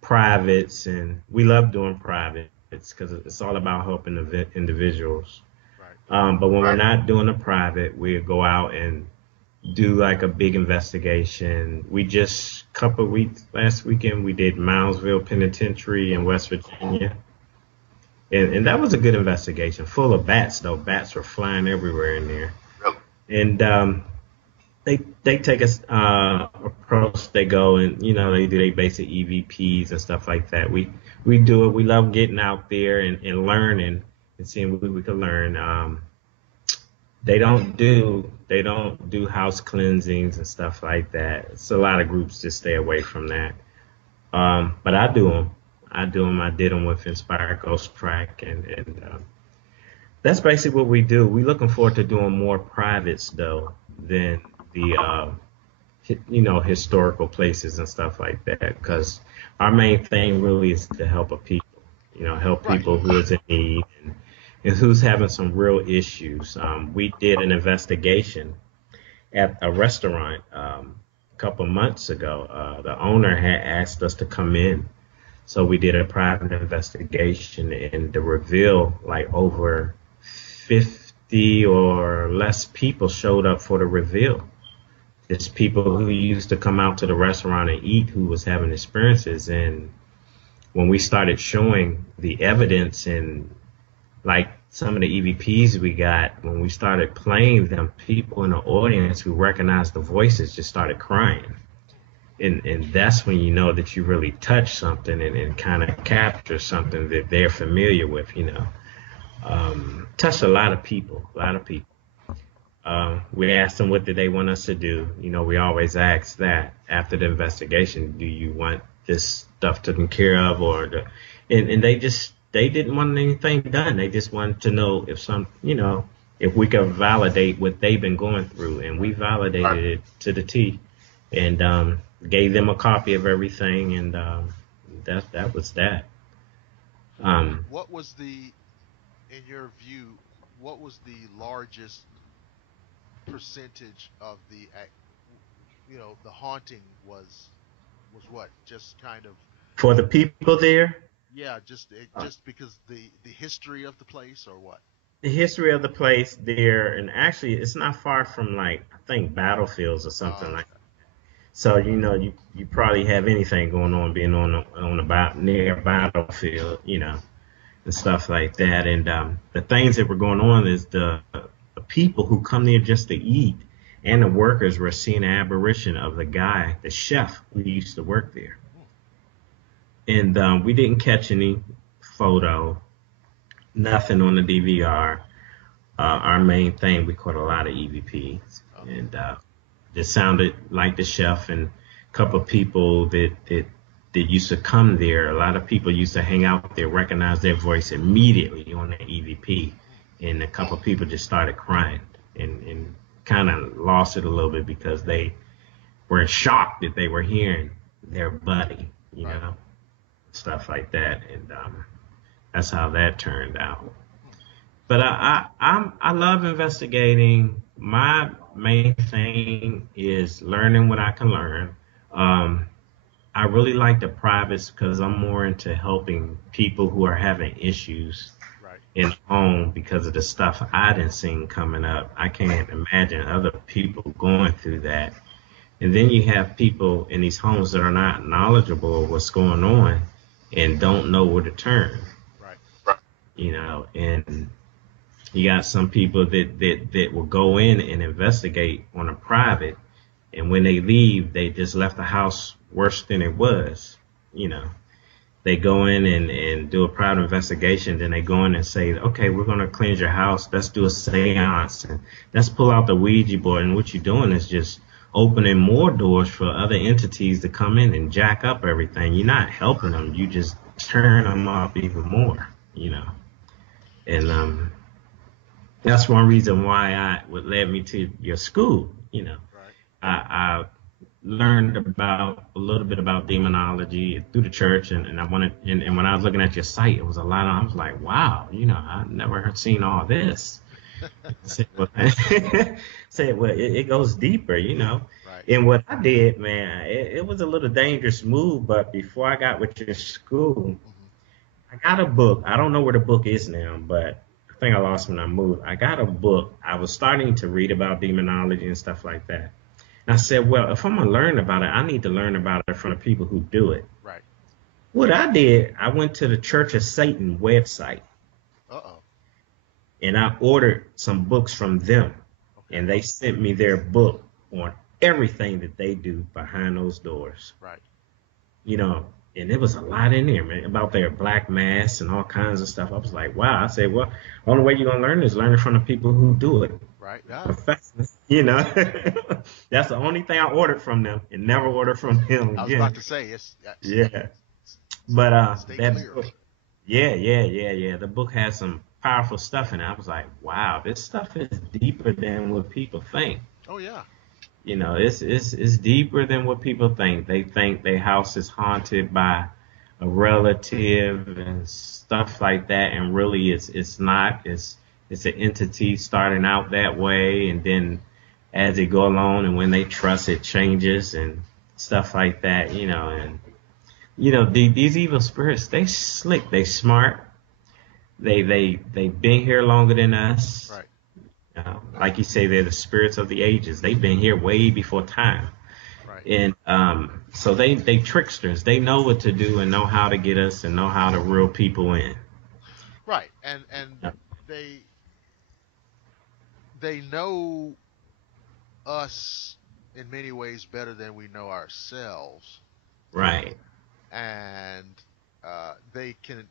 privates. And we love doing privates because it's all about helping the individuals. Right. But when we're not doing a private, we go out and do like a big investigation. We just couple weeks last weekend we did Moundsville Penitentiary in West Virginia, and that was a good investigation. Full of bats though. Bats were flying everywhere in there, and they take us approach. They go and they do their basic EVPs and stuff like that. We do it. We love getting out there and learning and seeing what we could learn. They don't do house cleansings and stuff like that. So a lot of groups just stay away from that. But I do them. I did them with Inspired Ghost Track, and that's basically what we do. We're looking forward to doing more privates though than the historical places and stuff like that, because our main thing really is to help a people. Help Right. people who is in need and who's having some real issues. We did an investigation at a restaurant a couple months ago. The owner had asked us to come in, so we did a private investigation, and to reveal like over 50 or less people showed up for the reveal. There's people who used to come out to the restaurant and eat who was having experiences, and when we started showing the evidence and like some of the EVPs we got, when we started playing them, people in the audience who recognized the voices just started crying. And that's when you know that you really touch something and kind of capture something that they're familiar with. Touched a lot of people, a lot of people. We asked them what did they want us to do. We always ask that after the investigation, do you want this stuff taken care of, and they didn't want anything done. They just wanted to know if we could validate what they've been going through, and we validated it to the T, and gave them a copy of everything, and that was that. What was in your view, what was the largest percentage of the haunting was what? Just kind of, For the people there, yeah, just because the history of the place or what? the history of the place there, and actually it's not far from, like, I think battlefields or something like that. So you probably have anything going on being on about near a battlefield, and stuff like that. And the things that were going on is the people who come there just to eat and the workers were seeing an apparition of the chef who used to work there. And we didn't catch any photo, nothing on the DVR. Our main thing, we caught a lot of EVPs, and it sounded like the chef and a couple of people that used to come there. A lot of people used to hang out there, recognize their voice immediately on the EVP, and a couple of people just started crying and kind of lost it a little bit because they were in shock that they were hearing their buddy, stuff like that, and that's how that turned out. But I love investigating. My main thing is learning what I can learn. I really like the privates because I'm more into helping people who are having issues in home because of the stuff I done seen coming up. I can't imagine other people going through that. And then you have people in these homes that are not knowledgeable of what's going on and don't know where to turn. Right. And you got some people that will go in and investigate on a private, and when they leave, they just left the house worse than it was. They go in and do a private investigation, then they go in and say, okay, we're going to cleanse your house. Let's do a seance, and let's pull out the Ouija board. And what you're doing is just opening more doors for other entities to come in and jack up everything. You're not helping them. You just turn them up even more, And that's one reason why what led me to your school. I learned a little bit about demonology through the church, and I wanted, and when I was looking at your site, it was a lot. I was like, wow, I never seen all this. It goes deeper, Right. And what I did, man, it was a little dangerous move, but before I got with your school, I got a book. I don't know where the book is now, but I think I lost when I moved. I got a book. I was starting to read about demonology and stuff like that. And I said, well, if I'm going to learn about it, I need to learn about it from the people who do it. Right. What I did, I went to the Church of Satan website. Uh-oh. And I ordered some books from them. Okay. And they sent me their book on everything that they do behind those doors. Right. And there was a lot in there, man, about their black mass and all kinds of stuff. I was like, wow. I said, well, the only way you're going to learn is learning from the people who do it. Right. Yeah. Professors, That's the only thing I ordered from them and never ordered from him again. I was about to say, it's yeah. But that clear. book, yeah. The book has some powerful stuff in it. I was like, wow, this stuff is deeper than what people think. Oh, yeah. It's deeper than what people think. They think their house is haunted by a relative and stuff like that, and really it's not. It's an entity starting out that way, and then as they go along and when they trust, it changes and stuff like that. And these evil spirits, they slick, they smart, they've been here longer than us. Right. Like you say, they're the spirits of the ages. They've been here way before time. Right. And so they tricksters. They know what to do and know how to get us and know how to reel people in. Right. And they know us in many ways better than we know ourselves. Right. And they can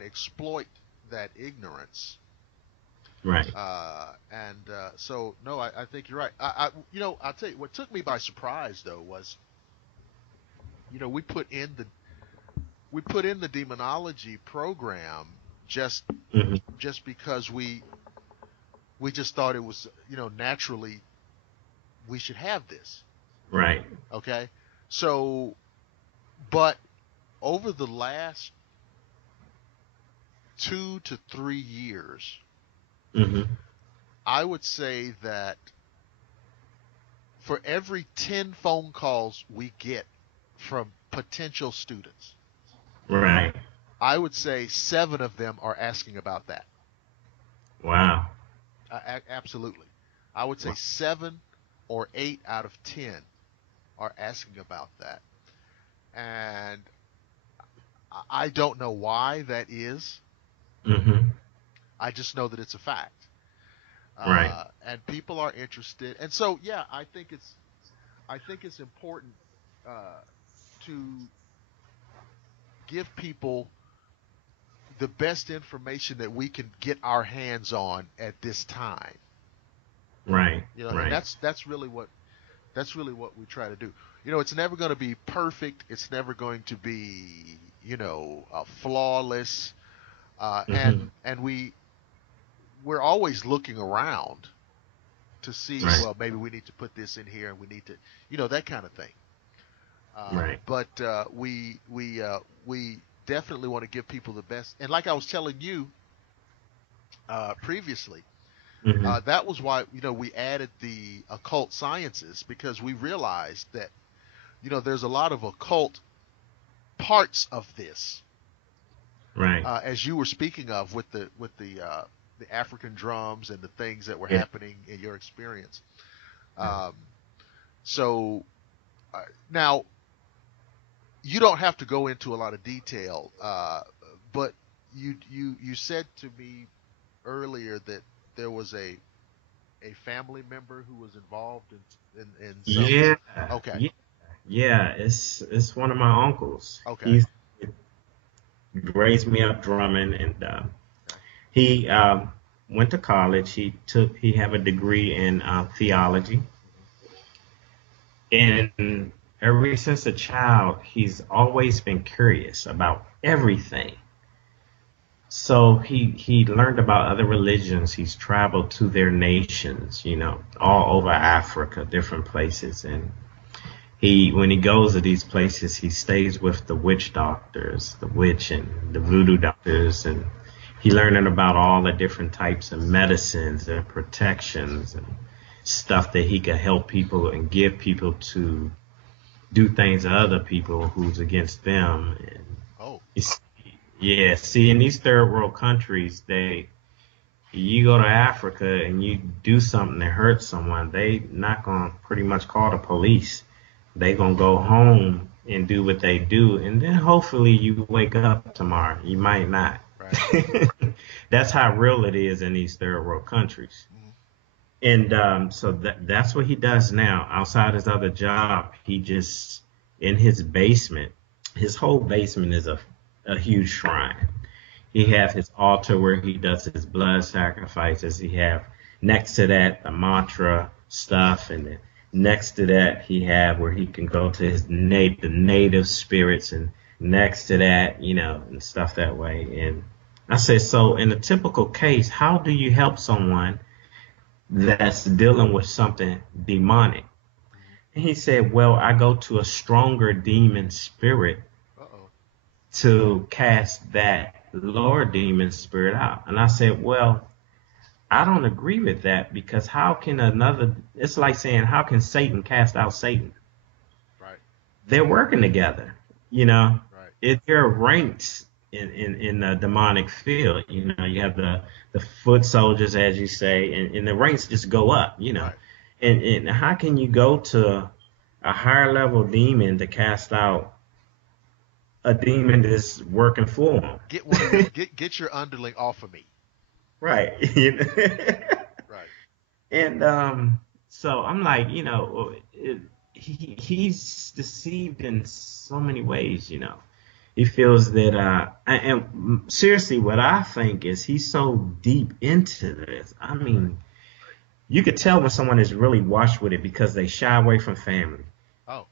exploit that ignorance. Right. So no, I think you're right. I'll tell you what took me by surprise though was, we put in the demonology program just because we just thought it was, naturally we should have this. Right. Okay. So, but over the last 2 to 3 years, I would say that for every 10 phone calls we get from potential students, right, I would say 7 of them are asking about that. Wow. Absolutely. I would say 7 or 8 out of 10 are asking about that. And I don't know why that is. Mm-hmm. I just know that it's a fact. Right. And people are interested. And so, yeah, I think it's important to give people the best information that we can get our hands on at this time. Right. And Right. that's really what we try to do. It's never going to be perfect. It's never going to be flawless. Mm-hmm. And we're always looking around to see, Right. well, maybe we need to put this in here, and we need to, that kind of thing. Right. But we definitely want to give people the best. And like I was telling you previously, Mm-hmm. that was why we added the occult sciences, because we realized that there's a lot of occult parts of this, Right. as you were speaking of with the African drums and the things that were Yeah. happening in your experience. So now you don't have to go into a lot of detail, but you said to me earlier that there was a family member who was involved in some. Yeah. Okay. Yeah. Yeah. It's one of my uncles. Okay. He's raised me up drumming, and Okay. he went to college. He have a degree in theology, and ever since a child, he's always been curious about everything. So he learned about other religions. He's traveled to their nations, all over Africa, different places. And when he goes to these places, he stays with the witch doctors, the witch and the voodoo doctors, and he learning about all the different types of medicines and protections and stuff that he can help people and give people to do things to other people who's against them. And Oh. yeah, see, in these third world countries, you go to Africa and you do something that hurts someone, they not gonna pretty much call the police. They gonna go home and do what they do, and then hopefully you wake up tomorrow. You might not. Right. That's how real it is in these third world countries. Mm-hmm. And so that's what he does now. Outside his other job, he just in his basement. His whole basement is a huge shrine. He has his altar where he does his blood sacrifices. He have next to that the mantra stuff, and then next to that he have where he can go to his the native spirits, and next to that, and stuff that way. And I said, so in a typical case, how do you help someone that's dealing with something demonic? And he said, well, I go to a stronger demon spirit Uh-oh. to cast that lower demon spirit out. And I said, well, I don't agree with that, because it's like saying, how can Satan cast out Satan? Right. They're working together, Right. There are ranks in the demonic field. You have the foot soldiers, as you say, and the ranks just go up, Right. And how can you go to a higher level demon to cast out a demon that's working for him? Get your underling off of me. Right. Right. And so I'm like, he's deceived in so many ways. He feels that, and seriously, what I think is he's so deep into this. I mean, you could tell when someone is really washed with it because they shy away from family. Oh.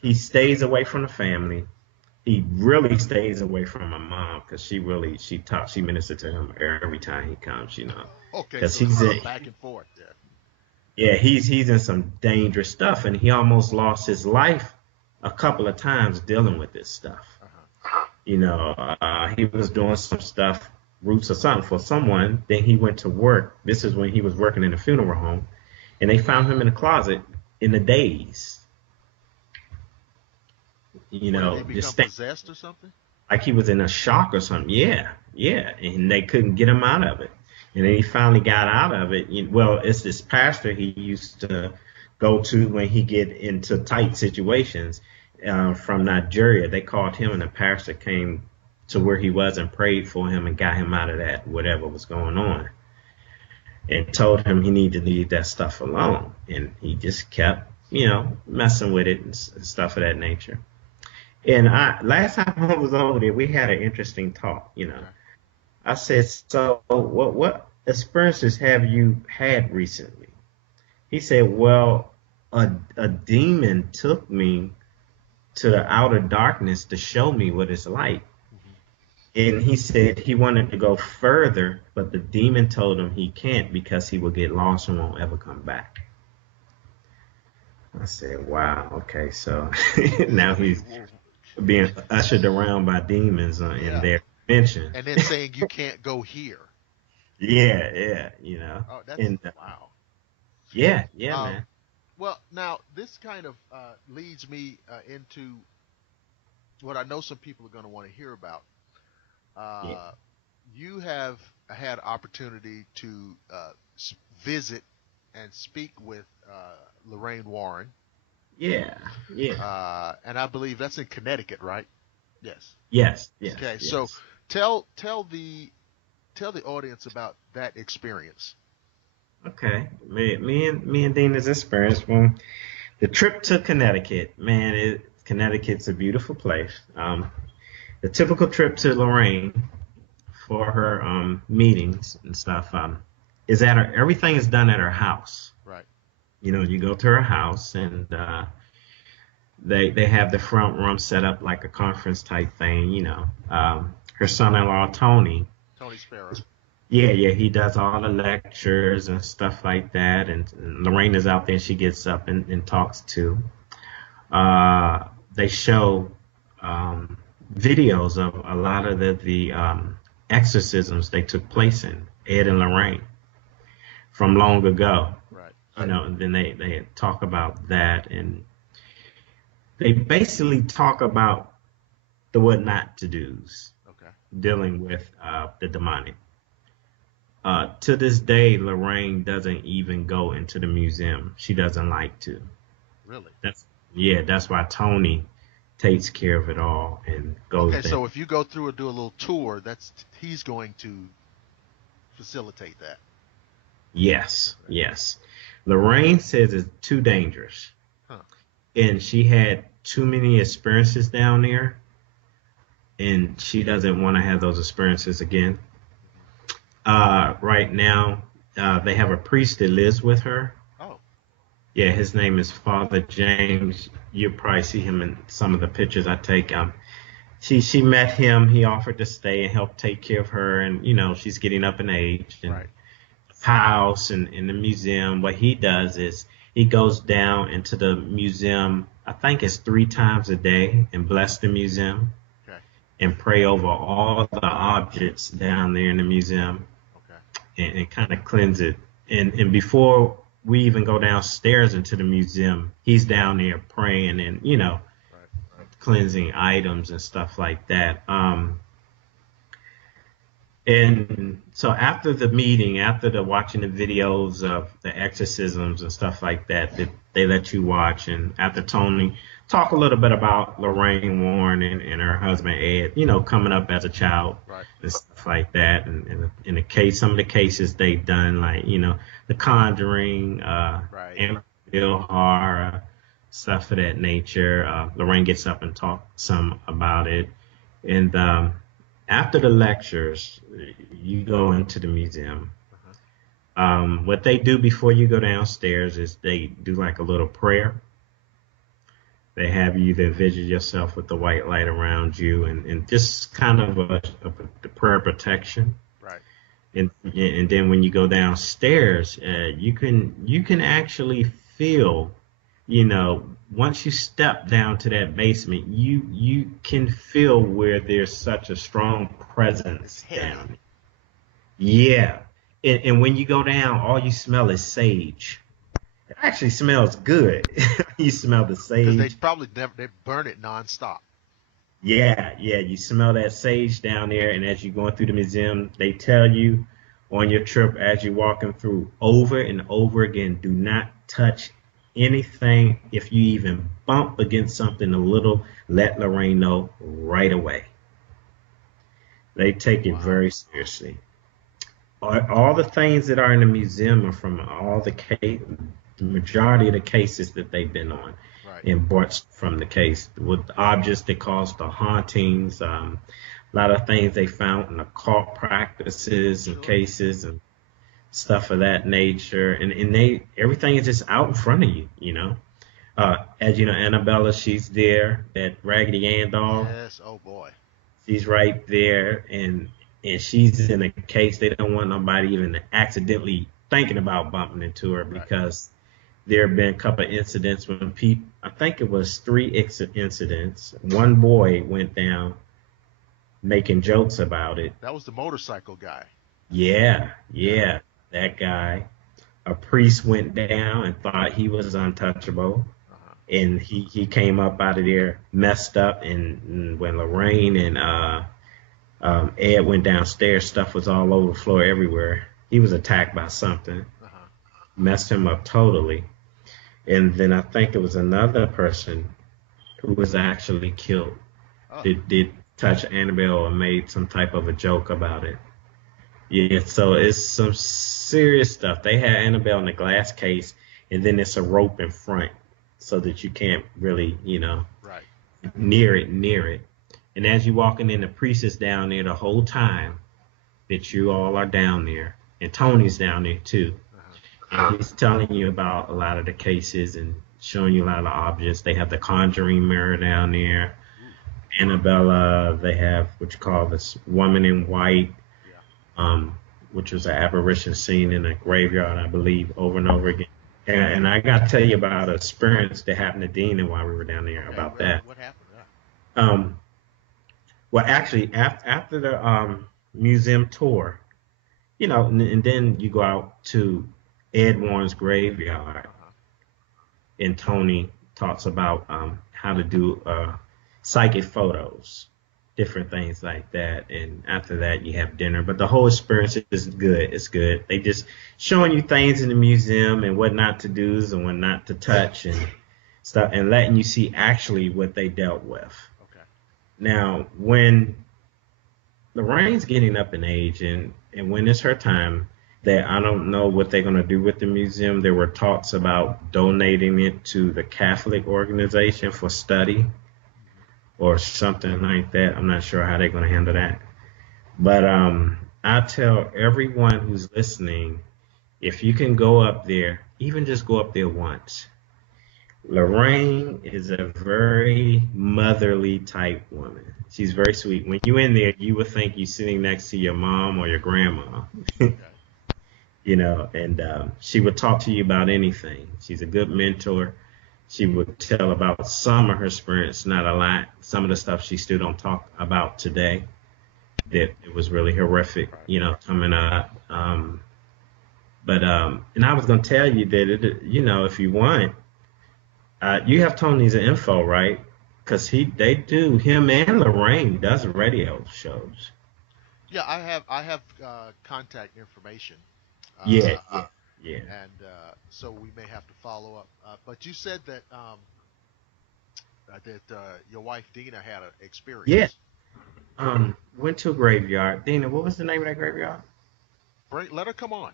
He stays away from the family. He really stays away from my mom, because she ministered to him every time he comes, Okay. Because So he's back and forth there. yeah, he's in some dangerous stuff, and he almost lost his life a couple of times dealing with this stuff. Uh-huh. He was doing some stuff, roots or something for someone. Then he went to work. This is when he was working in a funeral home, and they found him in a closet in the days. What, did he become just possessed or something? like he was in a shock or something. Yeah, and they couldn't get him out of it. And then he finally got out of it. Well, it's this pastor he used to go to when he get into tight situations from Nigeria. They called him, and the pastor came to where he was and prayed for him and got him out of that, whatever was going on, and told him he needed to leave that stuff alone. And he just kept, messing with it and stuff of that nature. And last time I was over there, we had an interesting talk, I said, so what experiences have you had recently? He said, well, a demon took me to the outer darkness to show me what it's like. And he said he wanted to go further, but the demon told him he can't because he will get lost and won't ever come back. I said, wow, okay, so now he's being ushered around by demons in their dimension. And then saying you can't go here. Yeah. Oh, that's wow. Yeah, man. Well, now this kind of leads me into what I know some people are going to want to hear about. You have had opportunity to visit and speak with Lorraine Warren. Yeah. And I believe that's in Connecticut, right? Yes. Yes. Okay, yes. So tell the audience about that experience. Okay, me and Dina's experience from the trip to Connecticut. Man, Connecticut's a beautiful place. The typical trip to Lorraine for her meetings and stuff is at her. Everything is done at her house. Right. You go to her house and they have the front room set up like a conference type thing. Her son-in-law Tony Sparrow. Yeah, he does all the lectures and stuff like that, and Lorraine is out there and she gets up and talks too. They show videos of a lot of the exorcisms they took place in, Ed and Lorraine, from long ago. Right. And then they talk about that, and they basically talk about the what not to do's. Okay. Dealing with the demonic. To this day, Lorraine doesn't even go into the museum. She doesn't like to. Really? That's why Tony takes care of it all and goes. Okay, so if you go through and do a little tour, he's going to facilitate that. Yes. Lorraine says it's too dangerous. And she had too many experiences down there, and she doesn't want to have those experiences again. Right now, they have a priest that lives with her. Oh. Yeah, his name is Father James. You'll probably see him in some of the pictures I take. She met him. He offered to stay and help take care of her, and she's getting up in age. And right. House and in the museum, what he does is he goes down into the museum. I think it's 3 times a day and bless the museum. Okay. And pray over all the objects down there in the museum. Okay. And kind of cleanse it. And before we even go downstairs into the museum, he's down there praying and, right. Cleansing items and stuff like that. And so after the meeting, after the watching the videos of the exorcisms and stuff like that they let you watch, and after Tony talk a little bit about Lorraine Warren and her husband Ed, coming up as a child, right. And stuff like that, and in the case, some of the cases they've done, like The Conjuring, right. Amityville Horror, stuff of that nature. Lorraine gets up and talks some about it, and after the lectures, you go into the museum. What they do before you go downstairs is they do like a little prayer. They have you either visit yourself with the white light around you and just kind of a prayer of protection. Right. And then when you go downstairs, you can actually feel, once you step down to that basement, you can feel where there's such a strong presence down. Yeah. And when you go down, all you smell is sage. It actually smells good. You smell the sage. Because they burn it nonstop. Yeah. You smell that sage down there, and as you're going through the museum, they tell you on your trip as you're walking through over and over again. Do not touch anything. If you even bump against something a little, let Lorraine know right away. They take it very seriously. All the things that are in the museum are from the majority of the cases that they've been on, and brought from the case with objects that caused the hauntings. A lot of things they found in occult practices and cases and stuff of that nature, and everything is just out in front of you, you know. As you know, Annabella, she's there. That Raggedy Ann doll. Yes. Oh boy. She's right there, and she's in a case. They don't want nobody even accidentally thinking about bumping into her, because there have been a couple of incidents when people, I think it was 3 incidents. One boy went down making jokes about it. That was the motorcycle guy. Yeah, that guy. A priest went down and thought he was untouchable. And he came up out of there messed up, and when Lorraine and Ed went downstairs, stuff was all over the floor everywhere. He was attacked by something, messed him up totally. And then I think it was another person who was actually killed. Did touch Annabelle or made some type of a joke about it. Yeah, so it's some serious stuff. They had Annabelle in a glass case, and then it's a rope in front, so that you can't really, near it. And as you're walking in, the priest is down there the whole time that you all are down there. And Tony's down there too. And he's telling you about a lot of the cases and showing you a lot of the objects. They have the conjuring mirror down there. Annabella, they have what you call this woman in white, which was an apparition seen in a graveyard, I believe, over and over again. And I got to tell you about an experience that happened to Dina while we were down there about that. What happened? Well, actually, after the museum tour, you know, and then you go out to Ed Warren's graveyard, and Tony talks about how to do psychic photos, different things like that. And after that, you have dinner. But the whole experience is good. It's good. They just showing you things in the museum and what not to do and what not to touch and stuff, and letting you see actually what they dealt with. Okay. Now, when Lorraine's getting up in age, and when it's her time, that I don't know what they're going to do with the museum. There were talks about donating it to the Catholic organization for study or something like that. I'm not sure how they're going to handle that. But I tell everyone who's listening, if you can go up there, even just go up there once. Lorraine is a very motherly type woman. She's very sweet. When you're in there, you would think you're sitting next to your mom or your grandma. You know, and she would talk to you about anything. She's a good mentor. She would tell about some of her experience, not a lot. Some of the stuff she still don't talk about today, that it was really horrific, you know, coming up. And I was going to tell you that, you know, if you want, you have Tony's info, right? Because him and Lorraine does radio shows. Yeah, I have contact information. Yeah. And so we may have to follow up. But you said that your wife Dina had an experience. Yeah. Went to a graveyard. Dina, what was the name of that graveyard? Let her come on.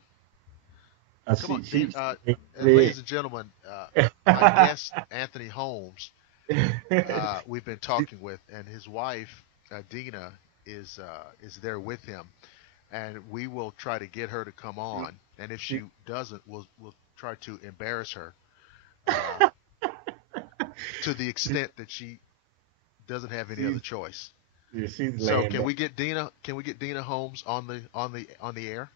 Come on, ladies and gentlemen. My guest Anthony Holmes. We've been talking with, and his wife Dina is there with him. And we will try to get her to come on. And if she doesn't, we'll try to embarrass her to the extent that she doesn't have any other choice. Yeah, so can we get Dina? Can we get Dina Holmes on the air?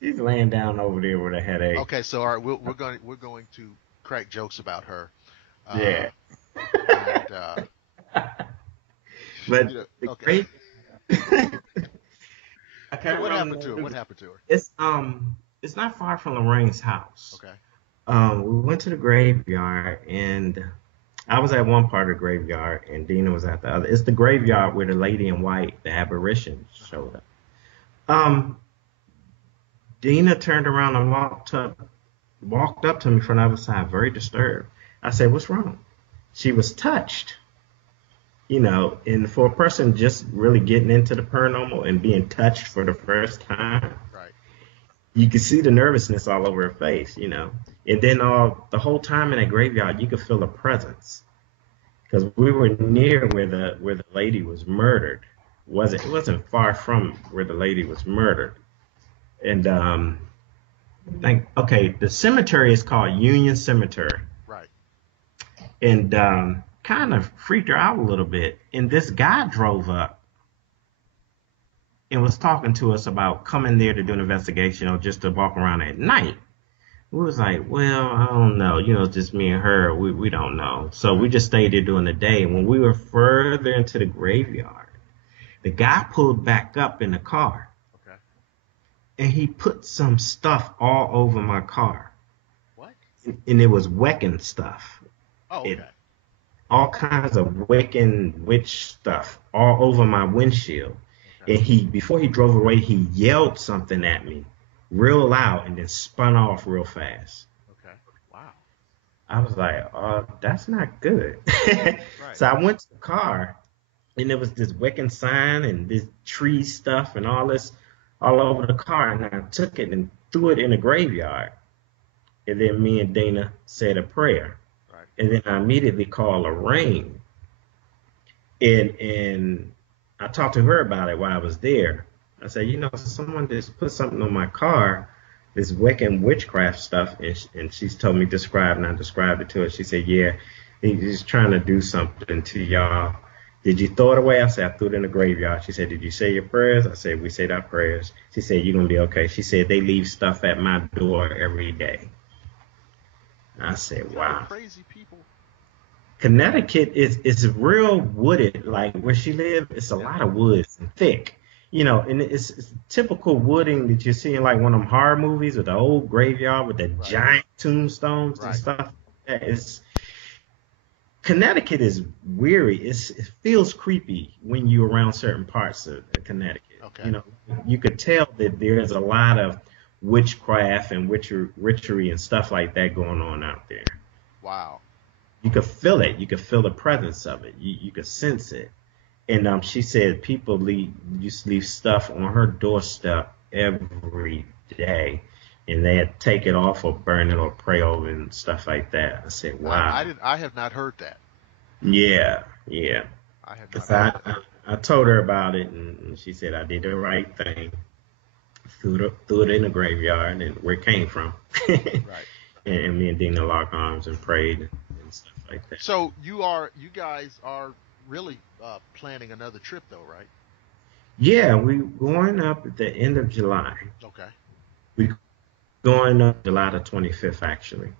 She's laying down over there with a headache. Okay, so all right, we're going to crack jokes about her. Yeah. And, but you know, okay. Okay, what happened to her? What happened to her? It's not far from Lorraine's house. Okay. We went to the graveyard, and I was at one part of the graveyard, and Dina was at the other. It's the graveyard where the lady in white, the apparition, showed up. Dina turned around and walked up to me from the other side, very disturbed. I said, "What's wrong?" She was touched. And for a person just really getting into the paranormal and being touched for the first time, Right. you could see the nervousness all over her face. And then the whole time in that graveyard, you could feel a presence. Because we were near where the lady was murdered. It wasn't far from where the lady was murdered. And the cemetery is called Union Cemetery. Right. And kind of freaked her out a little bit. And this guy drove up and was talking to us about coming there to do an investigation or just to walk around at night. We was like, well, I don't know. Just me and her. We don't know. So we just stayed there during the day. And when we were further into the graveyard, the guy pulled back up in the car. Okay. And he put some stuff all over my car. What? And it was Wiccan stuff. Oh, okay. All kinds of Wiccan witch stuff all over my windshield. Okay. And before he drove away, he yelled something at me real loud and then spun off real fast. Okay. Wow. I was like, that's not good. Right. So I went to the car, and there was this Wiccan sign and this tree stuff and all this all over the car. And I took it and threw it in the graveyard. And then me and Dana said a prayer. Right. And then I immediately called Lorraine. And I talked to her about it while I was there. I said, someone just put something on my car, this Wiccan witchcraft stuff, and she's told me describe, and I described it to her. She said, yeah, he's trying to do something to y'all. Did you throw it away? I said, I threw it in the graveyard. She said, did you say your prayers? I said, we said our prayers. She said, you're going to be okay. She said, they leave stuff at my door every day. I said, wow. Crazy people. Connecticut is real wooded. Like where she lives, it's a lot of woods and thick. And it's typical wooding that you see in like one of them horror movies with the old graveyard with the giant tombstones and stuff. Connecticut is weird. It feels creepy when you're around certain parts of Connecticut. Okay. You could tell that there's a lot of witchcraft and witchery and stuff like that going on out there. Wow. You could feel it. You could feel the presence of it. You could sense it. And she said people used to leave stuff on her doorstep every day, and they'd take it off or burn it or pray over it and stuff like that. I said, wow. I have not heard that. Yeah. I have not heard that. I told her about it, and she said I did the right thing. Threw it in the graveyard and where it came from. Right. And me and Dina locked arms and prayed and stuff like that. So you guys are really planning another trip though, right? Yeah, we're going up at the end of July. Okay. We're going up July the 25th, actually.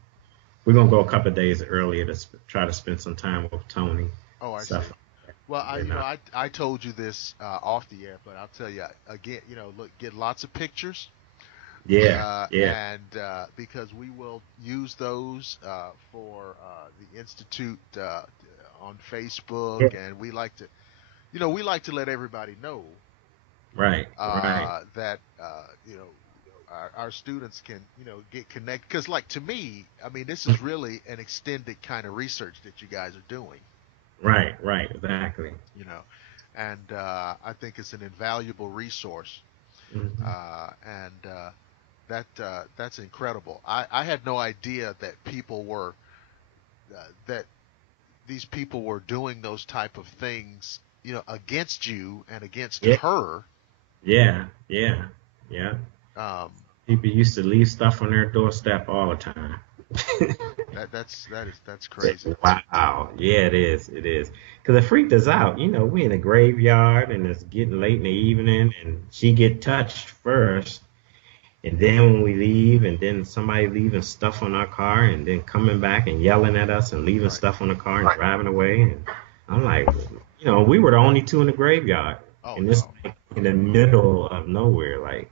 We're going to go a couple of days earlier to try to spend some time with Tony. Oh, I see. Well, I told you this off the air, but I'll tell you again, get lots of pictures. Yeah. And because we will use those for the Institute on Facebook, and we like to let everybody know, right. That our students can get connected. Because like to me, I mean, this is really an extended kind of research that you guys are doing. Right, exactly. And I think it's an invaluable resource. Mm-hmm. And that's incredible. I had no idea that people were that these people were doing those type of things, against you and against her. Yeah. People used to leave stuff on their doorstep all the time. That's crazy. Wow. Yeah, it is. Because it freaked us out. We in a graveyard and it's getting late in the evening, and she get touched first. And then when we leave, and then somebody leaving stuff on our car, and then coming back and yelling at us and leaving stuff on the car and driving away. And I'm like, we were the only two in the graveyard. And this like, in the middle of nowhere, like.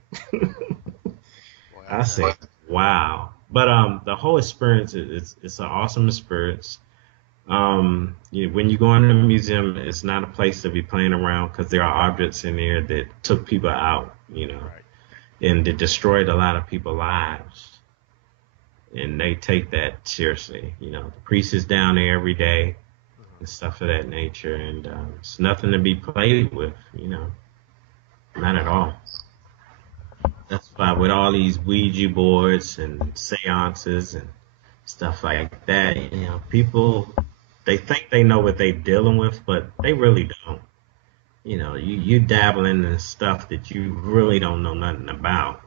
I said, wow. But the whole experience it's an awesome experience. When you go into the museum, it's not a place to be playing around because there are objects in there that took people out. Right. and it destroyed a lot of people's lives. And they take that seriously. You know, the priest is down there every day and stuff of that nature, and it's nothing to be played with, you know, not at all. That's why with all these Ouija boards and seances and stuff like that, you know, people, they think they know what they're dealing with, but they really don't. You know, you dabbling in stuff that you really don't know nothing about.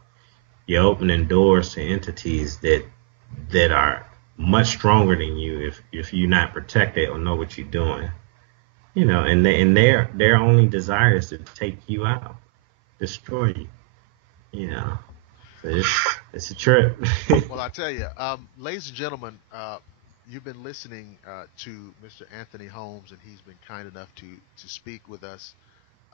You're opening doors to entities that are much stronger than you if you're not protected or know what you're doing. You know, and their only desire is to take you out, destroy you. You know, so it's a trip. Well, I tell you, ladies and gentlemen, you've been listening to Mr. Anthony Holmes, and he's been kind enough to speak with us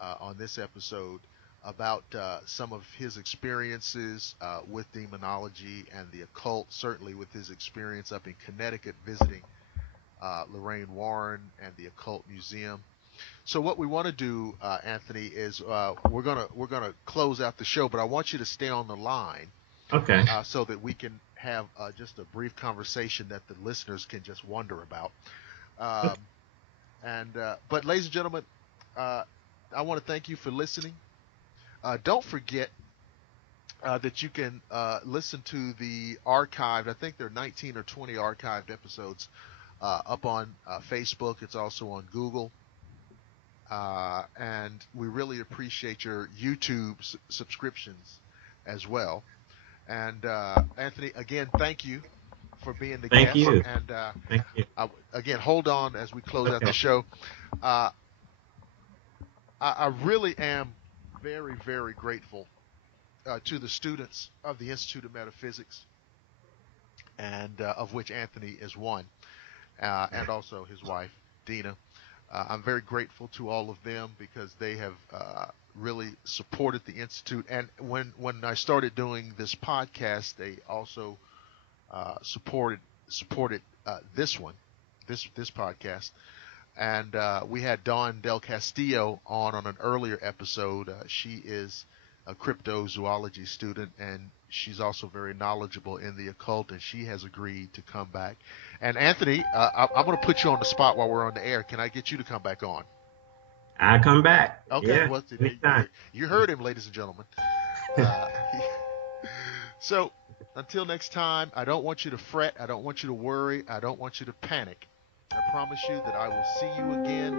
on this episode about some of his experiences with demonology and the occult, certainly with his experience up in Connecticut visiting Lorraine Warren and the Occult Museum. So what we want to do, Anthony, is we're gonna close out the show, but I want you to stay on the line Okay. so that we can have just a brief conversation that the listeners can just wonder about. But ladies and gentlemen, I want to thank you for listening. Don't forget that you can listen to the archived, I think there are 19 or 20 archived episodes up on Facebook. It's also on Google. And we really appreciate your YouTube subscriptions as well. And Anthony, again, thank you for being the Thank guest. you. And Thank you. again, hold on as we close out the show. I really am very, very grateful to the students of the Institute of Metaphysics, and of which Anthony is one, and also his wife, Dina. I'm very grateful to all of them because they have really supported the Institute. And when I started doing this podcast, they also supported this podcast. And we had Dawn Del Castillo on an earlier episode. She is a cryptozoology student, and she's also very knowledgeable in the occult, and she has agreed to come back. And Anthony, I'm going to put you on the spot while we're on the air. Can I get you to come back on? I come back. Okay. Yeah, Well, anytime. you heard him, ladies and gentlemen. So until next time, I don't want you to fret. I don't want you to worry. I don't want you to panic. I promise you that I will see you again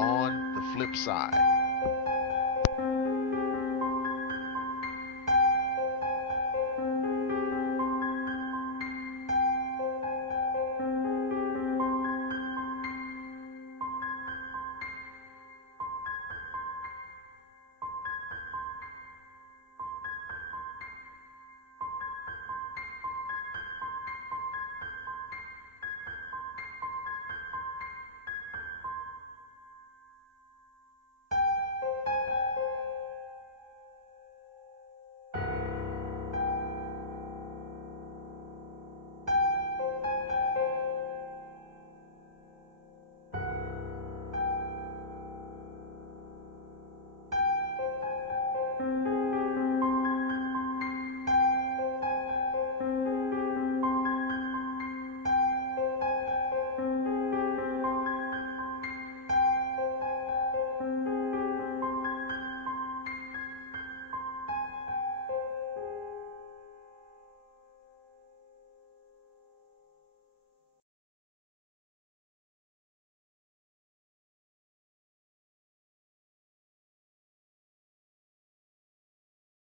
on the flip side.